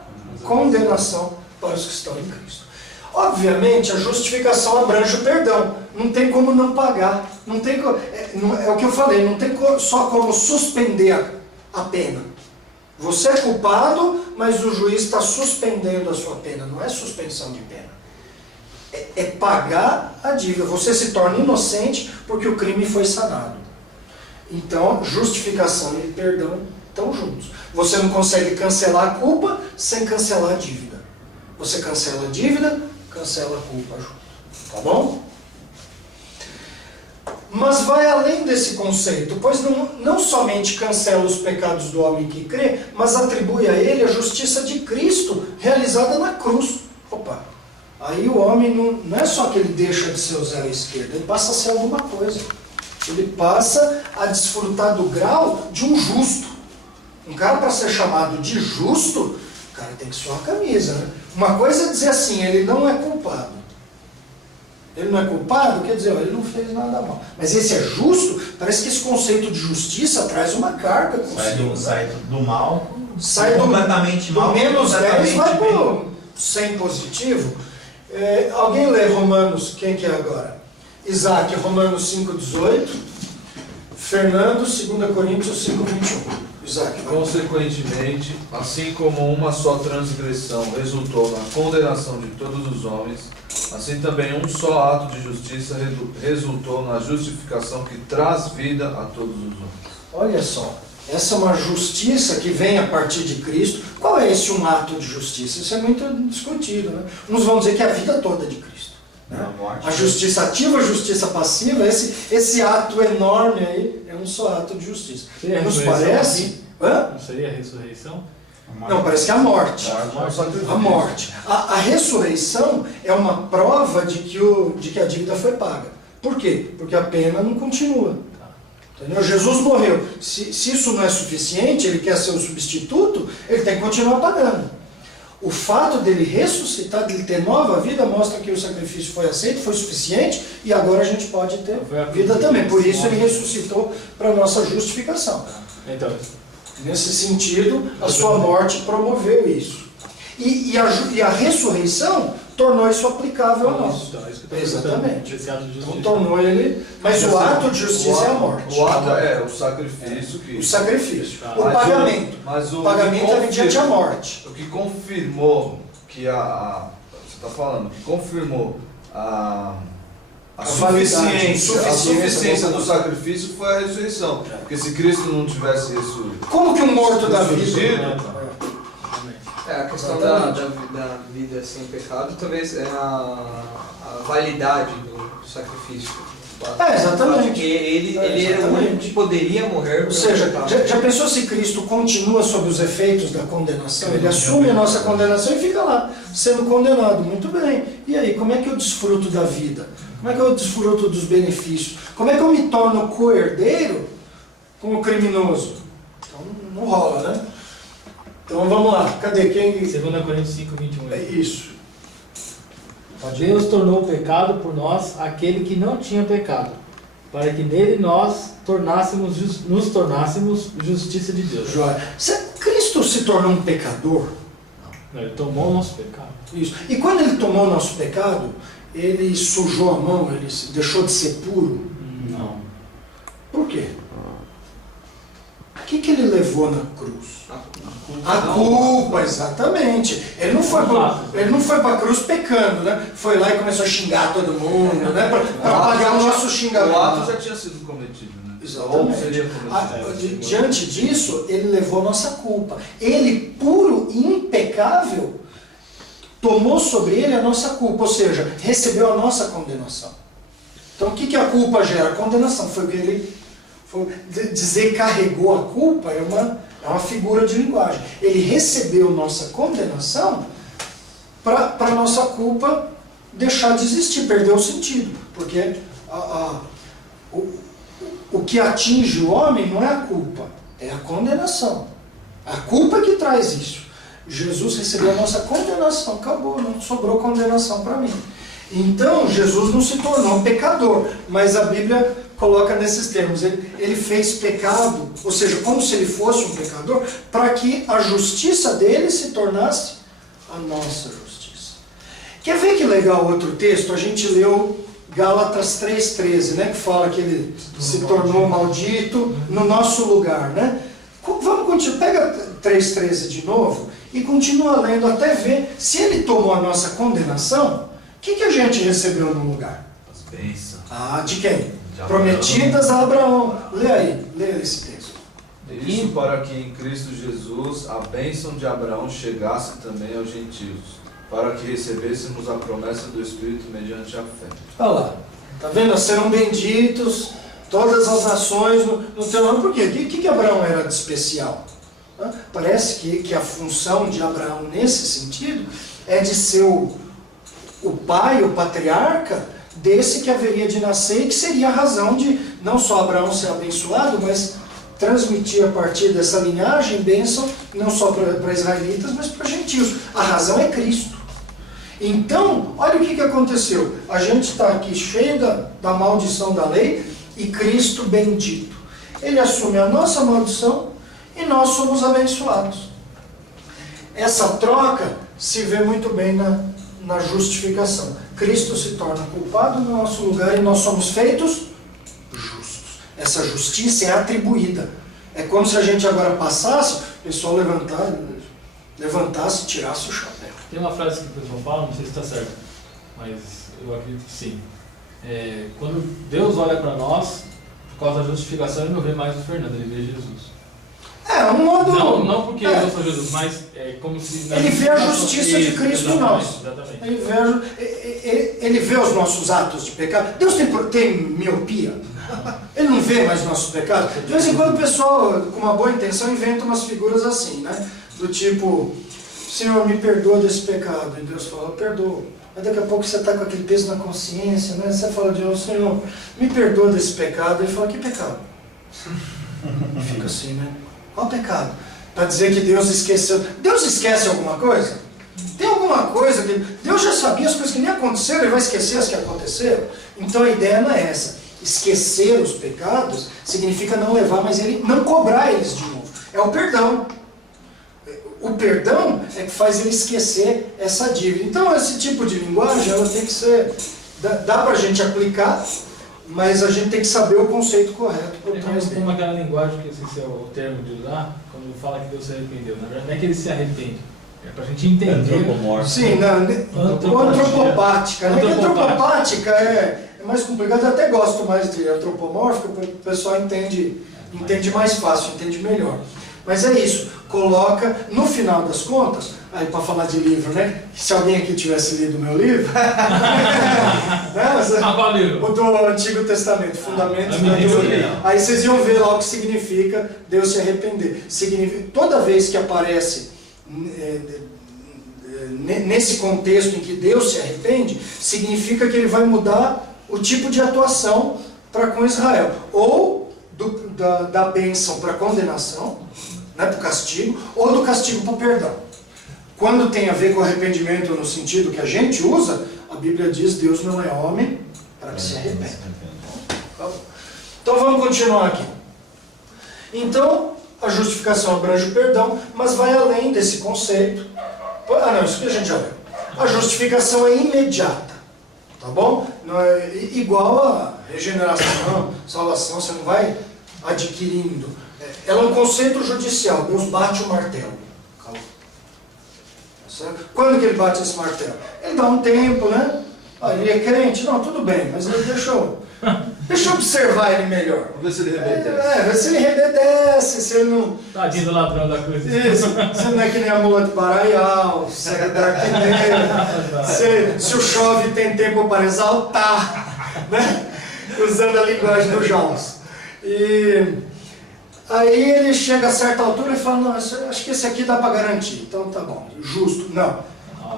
condenação para os que estão em Cristo. Obviamente, a justificação abrange o perdão. Não tem como não pagar. Não tem, é o que eu falei, não tem só como suspender a pena. Você é culpado, mas o juiz está suspendendo a sua pena. Não é suspensão de pena. É pagar a dívida. Você se torna inocente porque o crime foi sanado. Então, justificação e perdão estão juntos. Você não consegue cancelar a culpa sem cancelar a dívida. Você cancela a dívida, cancela a culpa junto. Tá bom? Mas vai além desse conceito, pois não somente cancela os pecados do homem que crê, mas atribui a ele a justiça de Cristo realizada na cruz. Opa! Aí o homem não é só que ele deixa de ser o zero à esquerda, ele passa a ser alguma coisa. Ele passa a desfrutar do grau de um justo. Um cara, para ser chamado de justo, o cara tem que suar a camisa, né? Uma coisa é dizer assim, ele não é culpado. Ele não é culpado, quer dizer, ele não fez nada mal. Mas esse é justo, parece que esse conceito de justiça traz uma carga consigo. Sai do mal, sai completamente do mal. menos 10, vai bem. pro 100 positivo. Alguém lê Romanos, quem que é agora? Isaac, Romanos 5,18. Fernando, 2 Coríntios 5,21. Isaac, vai. Consequentemente, assim como uma só transgressão resultou na condenação de todos os homens, assim também um só ato de justiça resultou na justificação que traz vida a todos os homens. Olha só, essa é uma justiça que vem a partir de Cristo. Qual é esse um ato de justiça? Isso é muito discutido, né? Uns vão dizer que é a vida toda de Cristo. Né? A justiça ativa, a justiça passiva, esse ato enorme aí é um só ato de justiça. Nos parece... Hã? Não seria a ressurreição? Não, parece que é a morte. A morte. A ressurreição é uma prova de que a dívida foi paga. Por quê? Porque a pena não continua. Entendeu? Jesus morreu. Se isso não é suficiente, ele quer ser o substituto, ele tem que continuar pagando. O fato dele ressuscitar, dele ter nova vida, mostra que o sacrifício foi aceito, foi suficiente, e agora a gente pode ter vida também. Por isso ele ressuscitou para a nossa justificação. Então, nesse sentido, a sua morte promoveu isso. E a ressurreição tornou isso aplicável a nós. Então, é isso que eu tô Exatamente. Esse ato de Então justiça. tornou ele. Mas o ato de justiça é a morte. O ato é o sacrifício que. O sacrifício. Tá. O Mas pagamento. Mas O pagamento é mediante a morte. O que confirmou que você está falando, que confirmou a validade, suficiência do sacrifício foi a ressurreição. Porque se Cristo não tivesse ressurgido, Como que um morto da vida? A questão da vida sem pecado talvez é a validade do sacrifício. Exatamente. Porque ele era o único que poderia morrer. Ou seja, já pensou se Cristo continua sob os efeitos da condenação? Ele assume a nossa condenação e fica lá, sendo condenado. Muito bem. E aí, como é que eu desfruto da vida? Como é que eu desfruto dos benefícios? Como é que eu me torno co-herdeiro com o criminoso? Então não rola, né? Então vamos lá. Cadê? Quem? 2 Coríntios 5, 21. É isso. Deus tornou pecado por nós aquele que não tinha pecado, para que nele nós nos tornássemos justiça de Deus. Joia. Cristo se tornou um pecador? Não, ele tomou o nosso pecado. Isso. E quando ele tomou o nosso pecado, ele sujou a mão, ele deixou de ser puro? Não. Por quê? O que ele levou na cruz? A culpa, exatamente. Ele não foi para a cruz pecando, né? Foi lá e começou a xingar todo mundo, né? Para pagar o nosso xingamento. o ato já tinha sido cometido, né? Ou seria cometido. Diante disso, ele levou a nossa culpa. Ele, puro e impecável, tomou sobre ele a nossa culpa, ou seja, recebeu a nossa condenação. Então o que a culpa gera? A condenação. Foi o que ele... Dizer carregou a culpa é uma figura de linguagem. Ele recebeu nossa condenação para a nossa culpa deixar de existir, perder o sentido. Porque o que atinge o homem não é a culpa, é a condenação. A culpa é que traz isso. Jesus recebeu a nossa condenação, acabou, não sobrou condenação para mim. Então Jesus não se tornou um pecador, mas a Bíblia coloca nesses termos, ele fez pecado, ou seja, como se ele fosse um pecador, para que a justiça dele se tornasse a nossa justiça. Quer ver que legal outro texto? A gente leu Gálatas 3,13, né, que fala que ele se tornou maldito no nosso lugar, né? Vamos continuar, pega 3,13 de novo e continua lendo até ver se ele tomou a nossa condenação, o que a gente recebeu no lugar? As bênçãos. De quem? Prometidas a Abraão. Lê esse texto. Isso para que em Cristo Jesus a bênção de Abraão chegasse também aos gentios, para que recebêssemos a promessa do Espírito mediante a fé. Olha lá, está vendo? Serão benditos todas as nações no teu nome. Por quê? O que Abraão era de especial? Parece que a função de Abraão nesse sentido é de ser o pai, o patriarca, desse que haveria de nascer e que seria a razão de não só Abraão ser abençoado, mas transmitir a partir dessa linhagem bênção não só para israelitas, mas para gentios. A razão é Cristo. Então, olha o que aconteceu. A gente está aqui cheio da maldição da lei e Cristo bendito. Ele assume a nossa maldição e nós somos abençoados. Essa troca se vê muito bem na justificação. Cristo se torna culpado no nosso lugar e nós somos feitos justos. Essa justiça é atribuída. É como se a gente agora passasse, o pessoal levantasse e tirasse o chapéu. Tem uma frase que o pessoal fala, não sei se está certo, mas eu acredito que sim. Quando Deus olha para nós, por causa da justificação, ele não vê mais o Fernando, ele vê Jesus. Um modo... Não porque eu sou Jesus, mas é como se... Ele vê a justiça de Cristo em nós. Exatamente. Ele vê os nossos atos de pecado. Deus tem miopia? Ele não vê mais nossos pecados? De vez em quando o pessoal, com uma boa intenção, inventa umas figuras assim, né? Do tipo, Senhor, me perdoa desse pecado. E Deus fala, perdoa. Mas daqui a pouco você está com aquele peso na consciência, né? Você fala de Deus, Senhor, me perdoa desse pecado. Ele fala, que pecado? Fica assim, né? Qual pecado? Para dizer que Deus esqueceu. Deus esquece alguma coisa? Tem alguma coisa que... Deus já sabia as coisas que nem aconteceram, ele vai esquecer as que aconteceram? Então a ideia não é essa. Esquecer os pecados significa não levar, mas ele não cobrar eles de novo. É o perdão. o perdão é que faz ele esquecer essa dívida. Então, esse tipo de linguagem, ela tem que ser... Dá para a gente aplicar, mas a gente tem que saber o conceito correto por trás dele. Como aquela linguagem, que eu sei se é o termo de usar, quando fala que Deus se arrependeu. Na verdade, não é que ele se arrepende. É para a gente entender. Sim, antropopática. Antropopática é mais complicado. Eu até gosto mais de antropomórfica, porque o pessoal entende mais fácil, entende melhor. Mas é isso, coloca, no final das contas, aí para falar de livro, né? Se alguém aqui tivesse lido o meu livro, o do Antigo Testamento, Fundamentos da Teoria, aí vocês iam ver lá o que significa Deus se arrepender. Toda vez que aparece nesse contexto em que Deus se arrepende, significa que ele vai mudar o tipo de atuação para com Israel. Ou da bênção para a condenação, né, para o castigo, ou do castigo para o perdão. Quando tem a ver com arrependimento no sentido que a gente usa, a Bíblia diz: Deus não é homem para que se arrependa. Então vamos continuar aqui. Então, a justificação abrange o perdão, mas vai além desse conceito. Não, isso que a gente já leu. A justificação é imediata, tá bom? Não é igual a regeneração, salvação, você não vai adquirindo. Ela é um conceito judicial. Deus bate o martelo. Quando que ele bate esse martelo? Ele dá um tempo, né? Ele é crente? Não, tudo bem, mas ele deixou. Deixa eu observar ele melhor. Vamos ver se ele rebedece. Ver se ele rebedece, se ele não... Tadinho do ladrão da cruz. Isso, se não é que nem a mula de Baraial, se é darquineiro, se o chove tem tempo para exaltar, né? Usando a linguagem do Jaus. E aí ele chega a certa altura e fala: não, acho que esse aqui dá para garantir, então tá bom, justo. Não,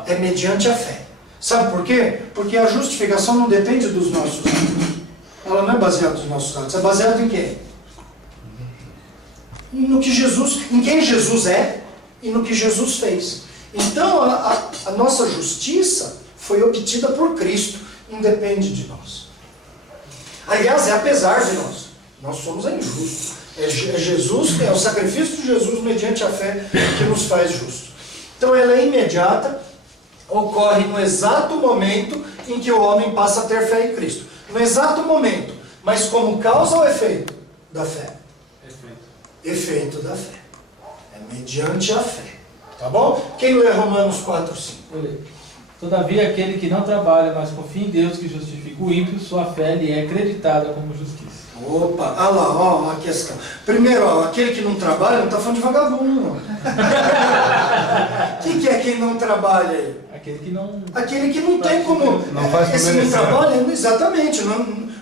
é mediante a fé. Sabe por quê? Porque a justificação não depende dos nossos atos. Ela não é baseada nos nossos atos, é baseada em quem? No que Jesus, em quem Jesus é e no que Jesus fez. Então a nossa justiça foi obtida por Cristo, independe de nós. Aliás, é apesar de nós. Nós somos injustos. É Jesus, é o sacrifício de Jesus mediante a fé que nos faz justos. Então ela é imediata, ocorre no exato momento em que o homem passa a ter fé em Cristo. No exato momento, mas como causa ou efeito da fé? Efeito da fé. É mediante a fé. Tá bom? Quem lê Romanos 4, 5? Eu leio. Todavia, aquele que não trabalha, mas confia em Deus que justifica o ímpio, sua fé lhe é acreditada como justiça. Opa, olha lá, ó, a questão. Primeiro, ó, aquele que não trabalha, não está falando de vagabundo, não. O que é quem não trabalha aí? Aquele que não... Aquele que não tem como... Não faz esse por não merecer. trabalha, exatamente,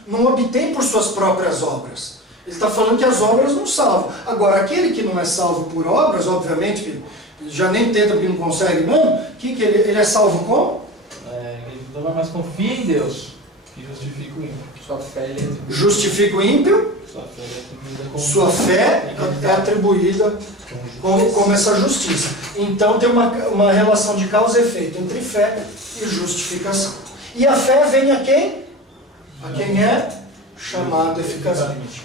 não obtém por suas próprias obras. Ele está falando que as obras não salvam. Agora, aquele que não é salvo por obras, obviamente, que já nem tenta porque não consegue mesmo, que ele é salvo como? Ele não trabalha, mas confia em Deus que justifica o ímpio. Sua fé lhe é atribuída. Justifica o ímpio, Sua fé é atribuída como... sua fé é atribuída como essa justiça. Então tem uma relação de causa e efeito entre fé e justificação. E a fé vem a quem? A quem é chamado eficazmente.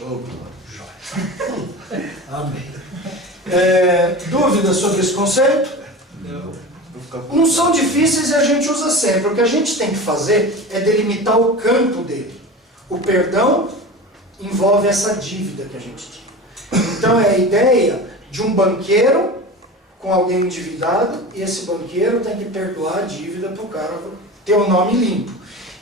Amém. Dúvidas sobre esse conceito? Não são difíceis e a gente usa sempre. O que a gente tem que fazer é delimitar o campo dele. O perdão envolve essa dívida que a gente tinha. Então é a ideia de um banqueiro com alguém endividado, e esse banqueiro tem que perdoar a dívida para o cara ter o nome limpo.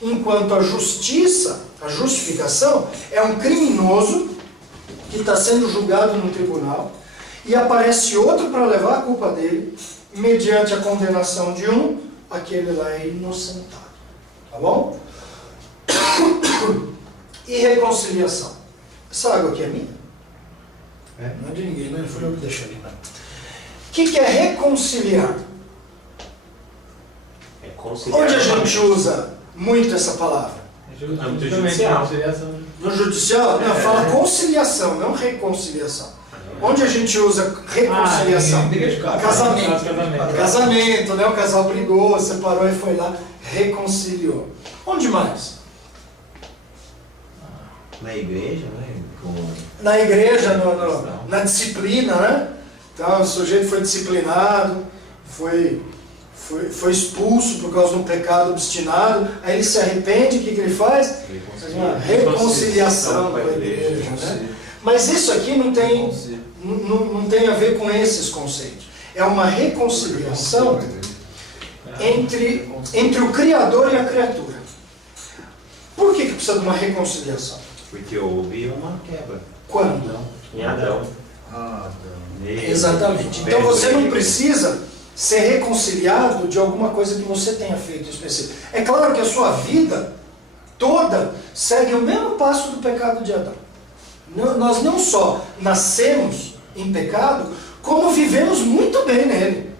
Enquanto a justiça, a justificação, é um criminoso que está sendo julgado no tribunal e aparece outro para levar a culpa dele, mediante a condenação de um, aquele lá é inocentado. Tá bom? E reconciliação. Essa água aqui é minha? Não é de ninguém, não foi eu que deixei ali. O que é reconciliar? Onde a gente usa muito essa palavra? Judicial. No judicial? Não, fala conciliação, não reconciliação. Onde a gente usa reconciliação? Casamento. Casamento, né? O casal brigou, separou e foi lá, reconciliou. Onde mais? Na igreja, né? Na igreja, na disciplina, né? Então o sujeito foi disciplinado, foi expulso por causa de um pecado obstinado, aí ele se arrepende, o que ele faz? Faz uma reconciliação com a igreja. Né? Mas isso aqui não tem a ver com esses conceitos. É uma reconciliação entre o Criador e a criatura. Por que precisa de uma reconciliação? Porque houve uma quebra. Quando? Em Adão. Exatamente. Então você não precisa ser reconciliado de alguma coisa que você tenha feito específico. É claro que a sua vida toda segue o mesmo passo do pecado de Adão. Nós não só nascemos em pecado, como vivemos muito bem nele.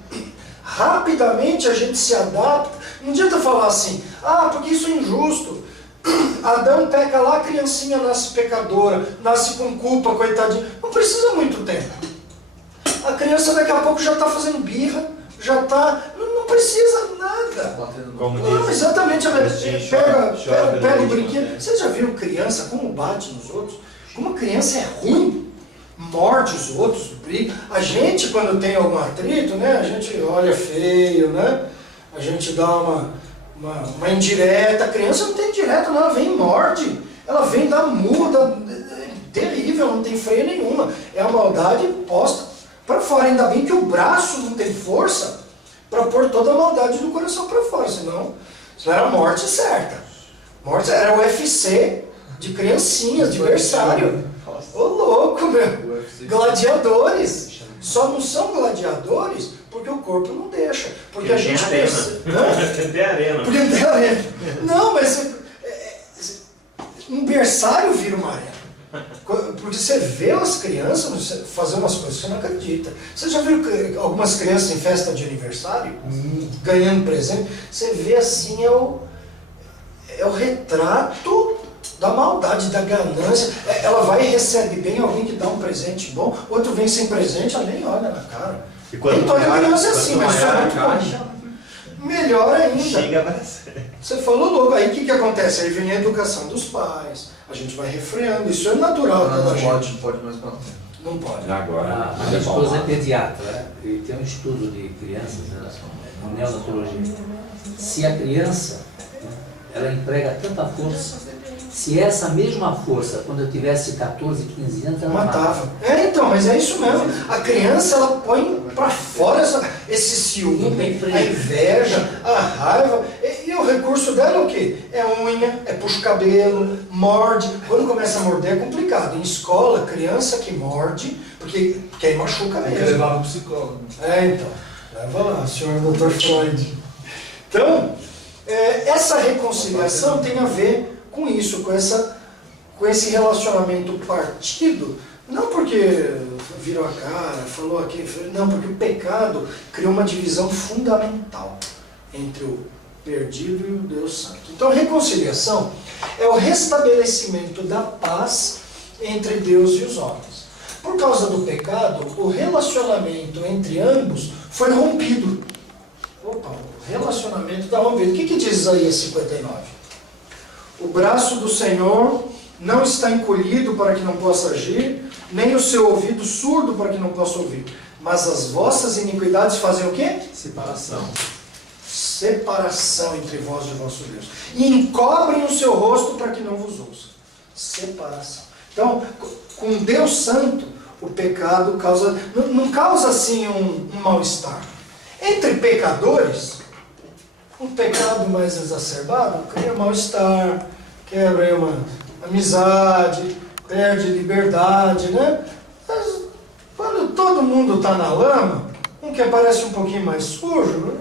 Rapidamente a gente se adapta. Não adianta falar assim, porque isso é injusto. Adão peca lá, a criancinha nasce pecadora, nasce com culpa, coitadinho. Não precisa muito tempo. A criança daqui a pouco já está fazendo birra, já está... Não precisa nada. Não, exatamente. Pega o brinquedo. Vocês já viram criança como bate nos outros? Como a criança é ruim, morde os outros, briga. A gente, quando tem algum atrito, né, a gente olha feio, né? A gente dá uma indireta. A criança não tem indireta, não, ela vem e morde. Ela vem dar muda, terrível, não tem freio nenhuma. É a maldade posta para fora. Ainda bem que o braço não tem força para pôr toda a maldade do coração para fora, senão isso era a morte certa. Morte era o UFC de criancinhas, de berçário. Ô louco, meu. Gladiadores. Só não são gladiadores porque o corpo não deixa. Porque a gente Tem arena. Porque tem arena. Não, mas um berçário vira uma arena. Porque você vê as crianças fazer umas coisas que você não acredita. Você já viu algumas crianças em festa de aniversário ganhando presente? Você vê assim, é o retrato da maldade, da ganância. Ela vai e recebe bem alguém que dá um presente bom, outro vem sem presente, ela nem olha na cara. E quando nem toda criança é assim, mas isso é muito caixa, bom. Melhor ainda. Chega Você falou logo, aí o que acontece? Aí vem a educação dos pais, a gente vai refreando, isso é natural. Não pode mais manter. Não pode. A minha esposa é pediatra, e tem um estudo de crianças, né, neonatologia. Se a criança, ela emprega tanta força, se essa mesma força, quando eu tivesse 14, 15 anos, ela matava. Então, mas é isso mesmo. A criança, ela põe pra fora esse ciúme, a inveja, a raiva. E o recurso dela é o quê? É unha, é puxa o cabelo, morde. Quando começa a morder é complicado. Em escola, criança que morde, porque aí machuca mesmo. Tem que levar no psicólogo. Então. Leva lá, senhor Dr. Freud. Então, essa reconciliação tem a ver com isso, com esse relacionamento partido, não porque virou a cara, falou aqui, não, porque o pecado criou uma divisão fundamental entre o perdido e o Deus Santo. Então a reconciliação é o restabelecimento da paz entre Deus e os homens. Por causa do pecado, o relacionamento entre ambos foi rompido. O relacionamento está rompido. O que diz Isaías 59? O braço do Senhor não está encolhido para que não possa agir, nem o seu ouvido surdo para que não possa ouvir. Mas as vossas iniquidades fazem o quê? Separação. Separação entre vós e o vosso Deus. E encobrem o seu rosto para que não vos ouça. Separação. Então, com Deus Santo, o pecado causa... Não causa assim um mal-estar. Entre pecadores... Um pecado mais exacerbado cria mal-estar, quebra uma amizade, perde liberdade, né? Mas quando todo mundo está na lama, um que parece um pouquinho mais sujo,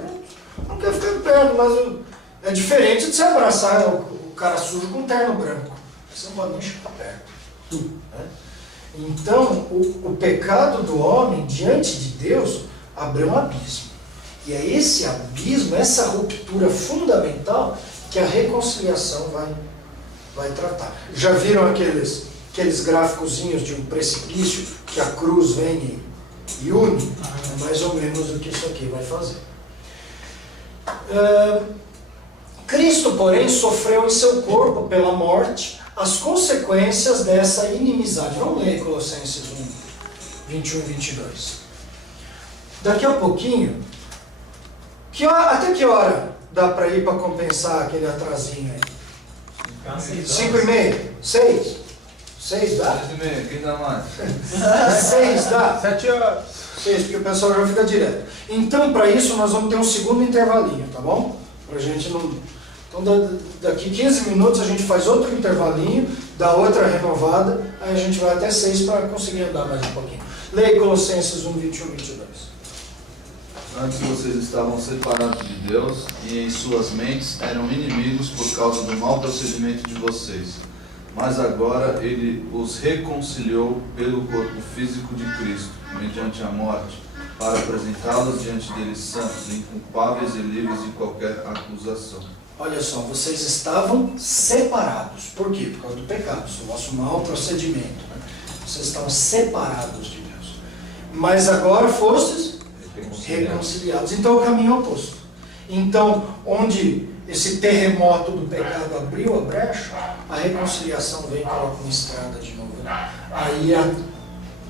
não quer ficar perto, mas é diferente de você abraçar o cara sujo com um terno branco. Você não pode nem chegar perto. Né? Então, o pecado do homem diante de Deus abriu um abismo. E é esse abismo, essa ruptura fundamental que a reconciliação vai tratar. Já viram aqueles gráficozinhos de um precipício que a cruz vem e une? É mais ou menos o que isso aqui vai fazer. Cristo, porém, sofreu em seu corpo pela morte as consequências dessa inimizade. Vamos ler Colossenses 1, 21 e 22. Daqui a pouquinho, até que hora dá para ir para compensar aquele atrasinho aí? 5h30? 6? 6 dá? 6h30, quem dá mais? 6 dá? 7 horas. 6, porque o pessoal já fica direto. Então, para isso, nós vamos ter um segundo intervalinho, tá bom? Pra gente não... Então, daqui 15 minutos a gente faz outro intervalinho, dá outra renovada, aí a gente vai até 6 para conseguir andar mais um pouquinho. Leia Colossenses 1, 21, 22. Antes vocês estavam separados de Deus e em suas mentes eram inimigos por causa do mau procedimento de vocês. Mas agora Ele os reconciliou pelo corpo físico de Cristo, mediante a morte, para apresentá-los diante dele santos, inculpáveis e livres de qualquer acusação. Olha só, vocês estavam separados. Por quê? Por causa do pecado, do vosso mau procedimento. Né? Vocês estavam separados de Deus. Mas agora fostes reconciliados. Então é o caminho oposto. Então, onde esse terremoto do pecado abriu a brecha, a reconciliação vem e coloca uma estrada de novo. Aí é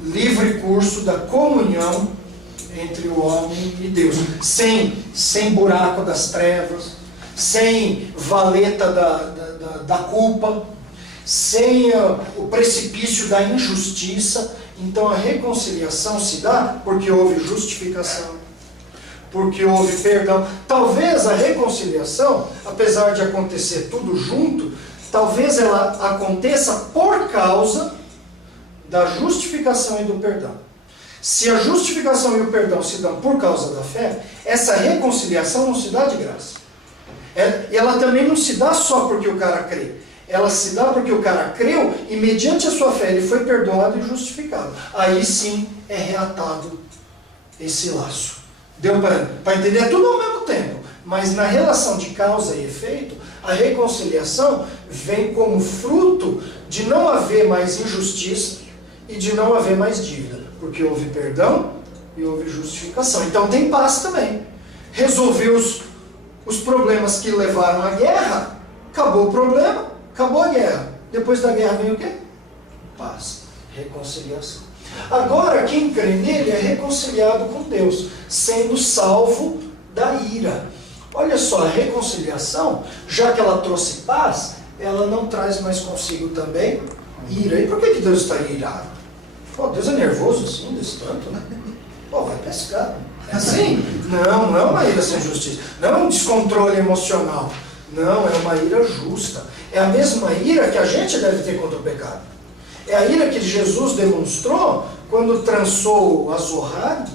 livre curso da comunhão entre o homem e Deus. Sem buraco das trevas, sem valeta da culpa, sem o precipício da injustiça. Então a reconciliação se dá porque houve justificação, porque houve perdão. Talvez a reconciliação, apesar de acontecer tudo junto, talvez ela aconteça por causa da justificação e do perdão. Se a justificação e o perdão se dão por causa da fé, essa reconciliação não se dá de graça. Ela também não se dá só porque o cara crê. Ela se dá porque o cara creu e mediante a sua fé ele foi perdoado e justificado. Aí sim é reatado esse laço. Deu para entender tudo ao mesmo tempo. Mas na relação de causa e efeito, a reconciliação vem como fruto de não haver mais injustiça e de não haver mais dívida. Porque houve perdão e houve justificação. Então tem paz também. Resolveu os problemas que levaram à guerra, acabou o problema, acabou a guerra. Depois da guerra vem o quê? Paz, reconciliação. Agora, quem crê nele é reconciliado com Deus, sendo salvo da ira. Olha só, a reconciliação, já que ela trouxe paz, ela não traz mais consigo também ira. E por que Deus está irado? Pô, Deus é nervoso assim, desse tanto, né? Pô, vai pescar. É assim? Não é uma ira sem justiça. Não é um descontrole emocional. Não, é uma ira justa. É a mesma ira que a gente deve ter contra o pecado. É a ira que Jesus demonstrou quando trançou o azorrague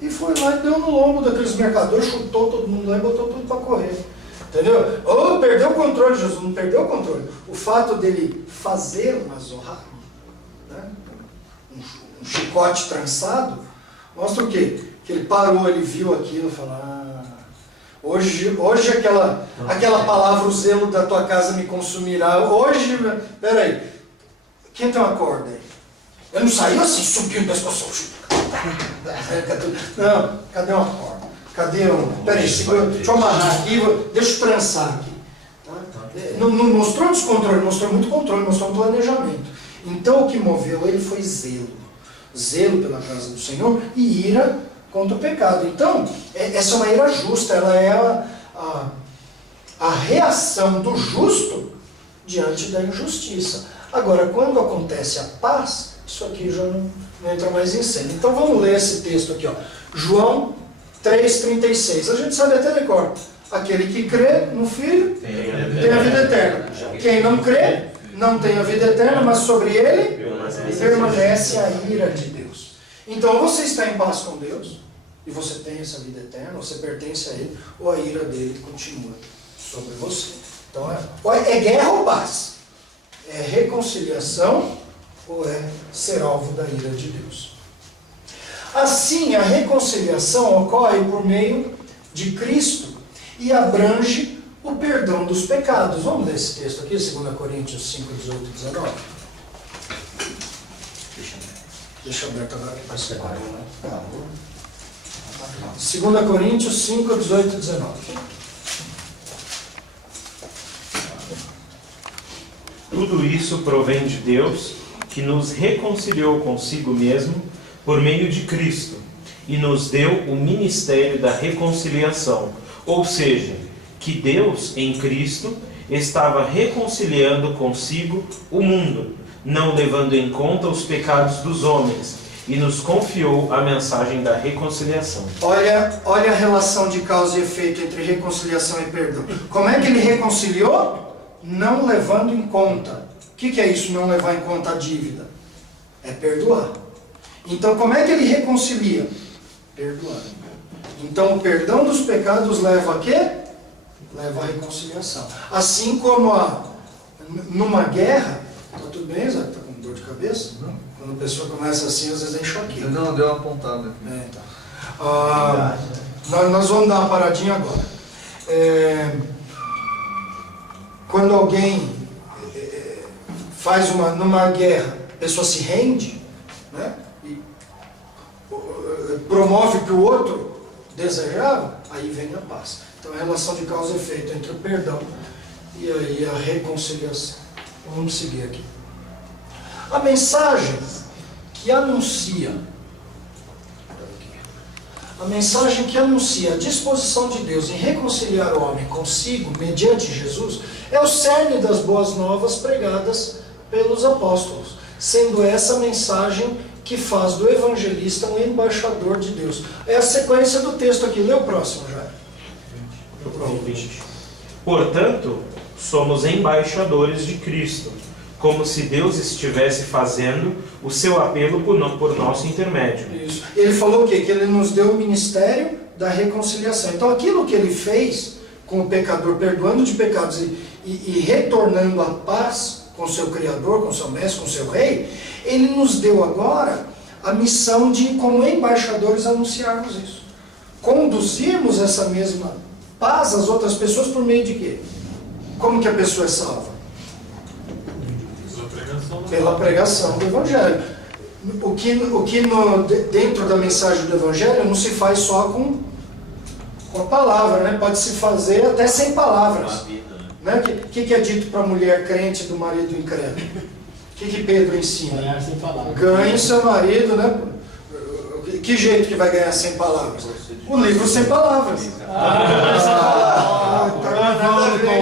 e foi lá e deu no lombo daqueles mercadores, chutou todo mundo lá e botou tudo para correr. Entendeu? Ou perdeu o controle, Jesus não perdeu o controle. O fato dele fazer um azorrague, né? um chicote trançado, mostra o quê? Que ele parou, ele viu aquilo e falou, hoje aquela palavra, o zelo da tua casa me consumirá. Hoje, peraí, quem tem uma corda aí? Eu não saiu assim, subiu no pescoço. Não, cadê uma corda? Cadê um? Peraí, segura, deixa eu amarrar aqui, deixa eu trançar aqui. Tá? Não mostrou descontrole, mostrou muito controle, mostrou um planejamento. Então o que moveu ele foi zelo. Zelo pela casa do Senhor e ira contra o pecado. Então, essa é uma ira justa, ela é a reação do justo diante da injustiça. Agora, quando acontece a paz, isso aqui já não entra mais em cena. Então vamos ler esse texto aqui, ó. João 3,36. A gente sabe até de cor. Aquele que crê no Filho tem a vida eterna. Quem não crê não tem a vida eterna, mas sobre ele permanece a ira de Deus. Então você está em paz com Deus e você tem essa vida eterna, você pertence a ele, ou a ira dele continua sobre você. Então é guerra ou paz? É reconciliação ou é ser alvo da ira de Deus? Assim, a reconciliação ocorre por meio de Cristo e abrange o perdão dos pecados. Vamos ler esse texto aqui, 2 Coríntios 5, 18 e 19. Deixa aberto agora que vai separar, né? 2 Coríntios 5, 18 e 19. Tudo isso provém de Deus, que nos reconciliou consigo mesmo por meio de Cristo, e nos deu o ministério da reconciliação. Ou seja, que Deus, em Cristo, estava reconciliando consigo o mundo, não levando em conta os pecados dos homens, e nos confiou a mensagem da reconciliação. Olha a relação de causa e efeito entre reconciliação e perdão. Como é que ele reconciliou? Não levando em conta. O que é isso, não levar em conta a dívida? É perdoar. Então, como é que ele reconcilia? Perdoar. Então, o perdão dos pecados leva a quê? Leva à reconciliação. Assim como numa guerra, tá tudo bem, Isaac? Tá com dor de cabeça? Não. Quando a pessoa começa assim, às vezes é enxaqueca. Não, deu uma pontada aqui. Então. Nós vamos dar uma paradinha agora. Quando alguém faz numa guerra, a pessoa se rende, né? E promove o que o outro desejava, aí vem a paz. Então, a relação de causa e efeito entre o perdão e aí a reconciliação. Então, vamos seguir aqui. A mensagem que anuncia a disposição de Deus em reconciliar o homem consigo, mediante Jesus, é o cerne das boas novas pregadas pelos apóstolos, sendo essa a mensagem que faz do evangelista um embaixador de Deus. É a sequência do texto aqui. Lê o próximo, já. Portanto, somos embaixadores de Cristo, como se Deus estivesse fazendo o seu apelo por nosso intermédio. Isso. Ele falou o quê? Que ele nos deu o ministério da reconciliação. Então, aquilo que ele fez com o pecador, perdoando de pecados e retornando a paz com o seu Criador, com o seu Mestre, com o seu Rei, ele nos deu agora a missão de, como embaixadores, anunciarmos isso. Conduzirmos essa mesma paz às outras pessoas por meio de quê? Como que a pessoa é salva? Pela pregação do Evangelho. O que dentro da mensagem do Evangelho não se faz só com a palavra, né? Pode se fazer até sem palavras. Né? Que é dito para a mulher crente do marido incrédulo? O que Pedro ensina? Ganhar sem palavras. Ganhe seu marido, né? Que jeito que vai ganhar sem palavras? O livro sem palavras.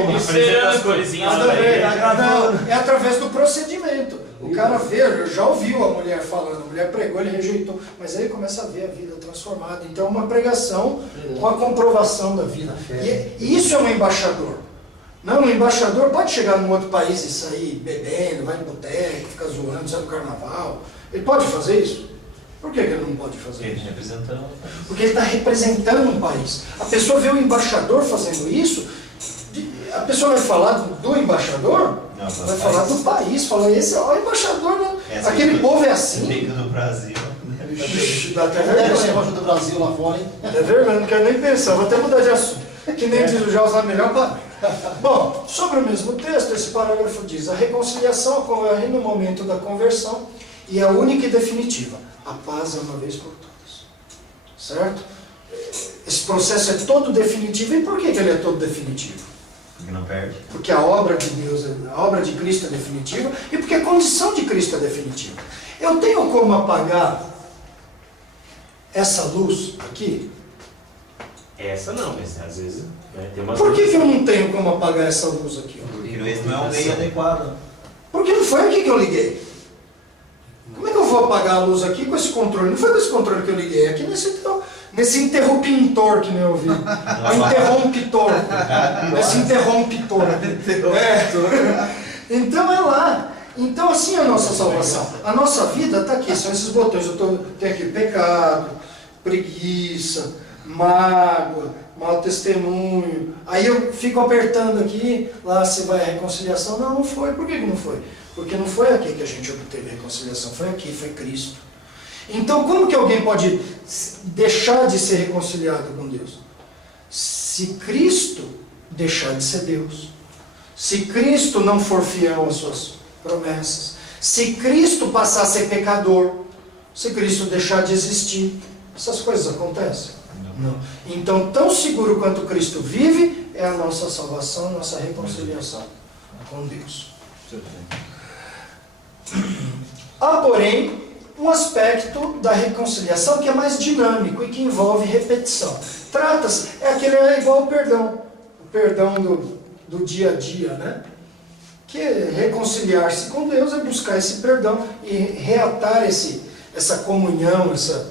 Apresenta as coisinhas Nada a ver. aí. É através do procedimento. O cara vê, já ouviu a mulher falando, a mulher pregou, ele rejeitou, mas aí começa a ver a vida transformada. Então é uma pregação com a comprovação da vida. E isso é um embaixador. Não, um embaixador pode chegar num outro país e sair bebendo, vai no boteco, fica zoando, sai no carnaval. Ele pode fazer isso? Por que ele não pode fazer isso? Porque ele está representando um país. A pessoa vê o embaixador fazendo isso, a pessoa vai falar do embaixador? Não, vai falar do país, falar, esse é o embaixador, né? Aquele povo é assim. Do Brasil. Dá até Deve ser vergonha. embaixo do Brasil lá fora, hein? É verdade, não quero nem pensar, vou até mudar de assunto. Que nem diz o José, melhor para. Bom, sobre o mesmo texto, esse parágrafo diz: a reconciliação ocorre no momento da conversão e é única e definitiva. A paz é uma vez por todas. Certo? Esse processo é todo definitivo. E por que ele é todo definitivo? Porque não perde. Porque a obra de Deus, a obra de Cristo é definitiva e porque a condição de Cristo é definitiva. Eu tenho como apagar essa luz aqui? Essa não, mas às vezes tem umas. Por que eu não tenho como apagar essa luz aqui? Ó? Porque esse não é um meio adequado. Porque não foi aqui que eu liguei. Como é que eu vou apagar a luz aqui com esse controle? Não foi com esse controle que eu liguei, é aqui nesse interruptor que nem eu vi. Interruptor. Nesse interruptor. Então é lá. Então assim é a nossa salvação. A nossa vida está aqui, são esses botões. Tenho aqui pecado, preguiça, mágoa, mau testemunho. Aí eu fico apertando aqui, lá se vai a reconciliação. Não foi. Por que não foi? Porque não foi aqui que a gente obteve a reconciliação, foi aqui, foi Cristo. Então como que alguém pode deixar de ser reconciliado com Deus? Se Cristo deixar de ser Deus. Se Cristo não for fiel às suas promessas. Se Cristo passar a ser pecador. Se Cristo deixar de existir. Essas coisas acontecem? Não. Então, tão seguro quanto Cristo vive, é a nossa salvação, a nossa reconciliação com Deus. Há, porém, um aspecto da reconciliação que é mais dinâmico e que envolve repetição. Trata-se, é igual o perdão do dia a dia, né? Que reconciliar-se com Deus é buscar esse perdão e reatar essa comunhão, essa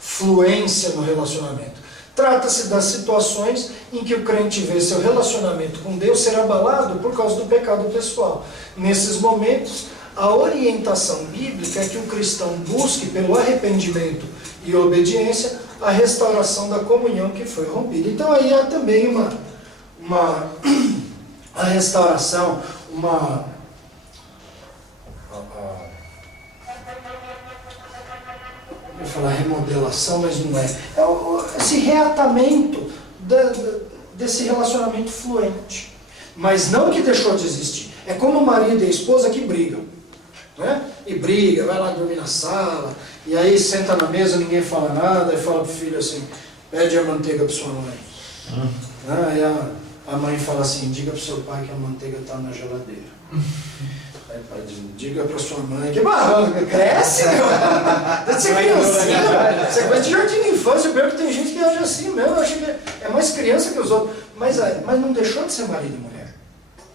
fluência no relacionamento. Trata-se das situações em que o crente vê seu relacionamento com Deus ser abalado por causa do pecado pessoal. Nesses momentos, a orientação bíblica é que o cristão busque, pelo arrependimento e obediência, a restauração da comunhão que foi rompida. Então aí há também a restauração, eu ia falar remodelação, mas não é. Esse reatamento desse relacionamento fluente. Mas não que deixou de existir. É como o marido e a esposa que brigam. Né? E briga, vai lá dormir na sala, e aí senta na mesa, ninguém fala nada, e fala pro filho assim, pede a manteiga para sua mãe. Aí a mãe fala assim, diga pro seu pai que a manteiga está na geladeira. Aí o pai diz, diga para sua mãe que cresce, meu. Deve ser criancinha, você vai de jardim de infância, pior que tem gente que age assim mesmo, eu acho que é mais criança que os outros. Mas não deixou de ser marido e mulher.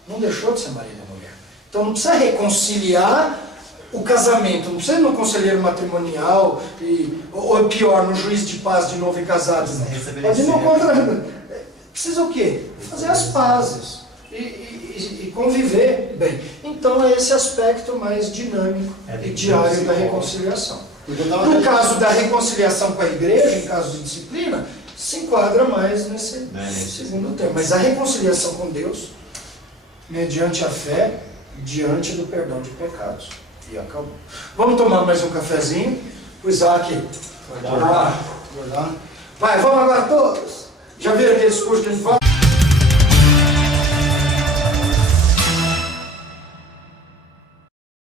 Não deixou de ser marido e mulher. Então não precisa reconciliar o casamento, não precisa ir no conselheiro matrimonial, ou pior, no juiz de paz de novo e casados. Pode ir no contra. Precisa o quê? Fazer as pazes e conviver bem. Então é esse aspecto mais dinâmico e diário da reconciliação. No caso da reconciliação com a igreja, em caso de disciplina, se enquadra mais nesse segundo termo. Mas a reconciliação com Deus, mediante a fé, diante do perdão de pecados. E acabou. Vamos tomar mais um cafezinho. O Isaac vai dar. Vai, vamos agora todos. Já viram aqueles cursos que a gente faz?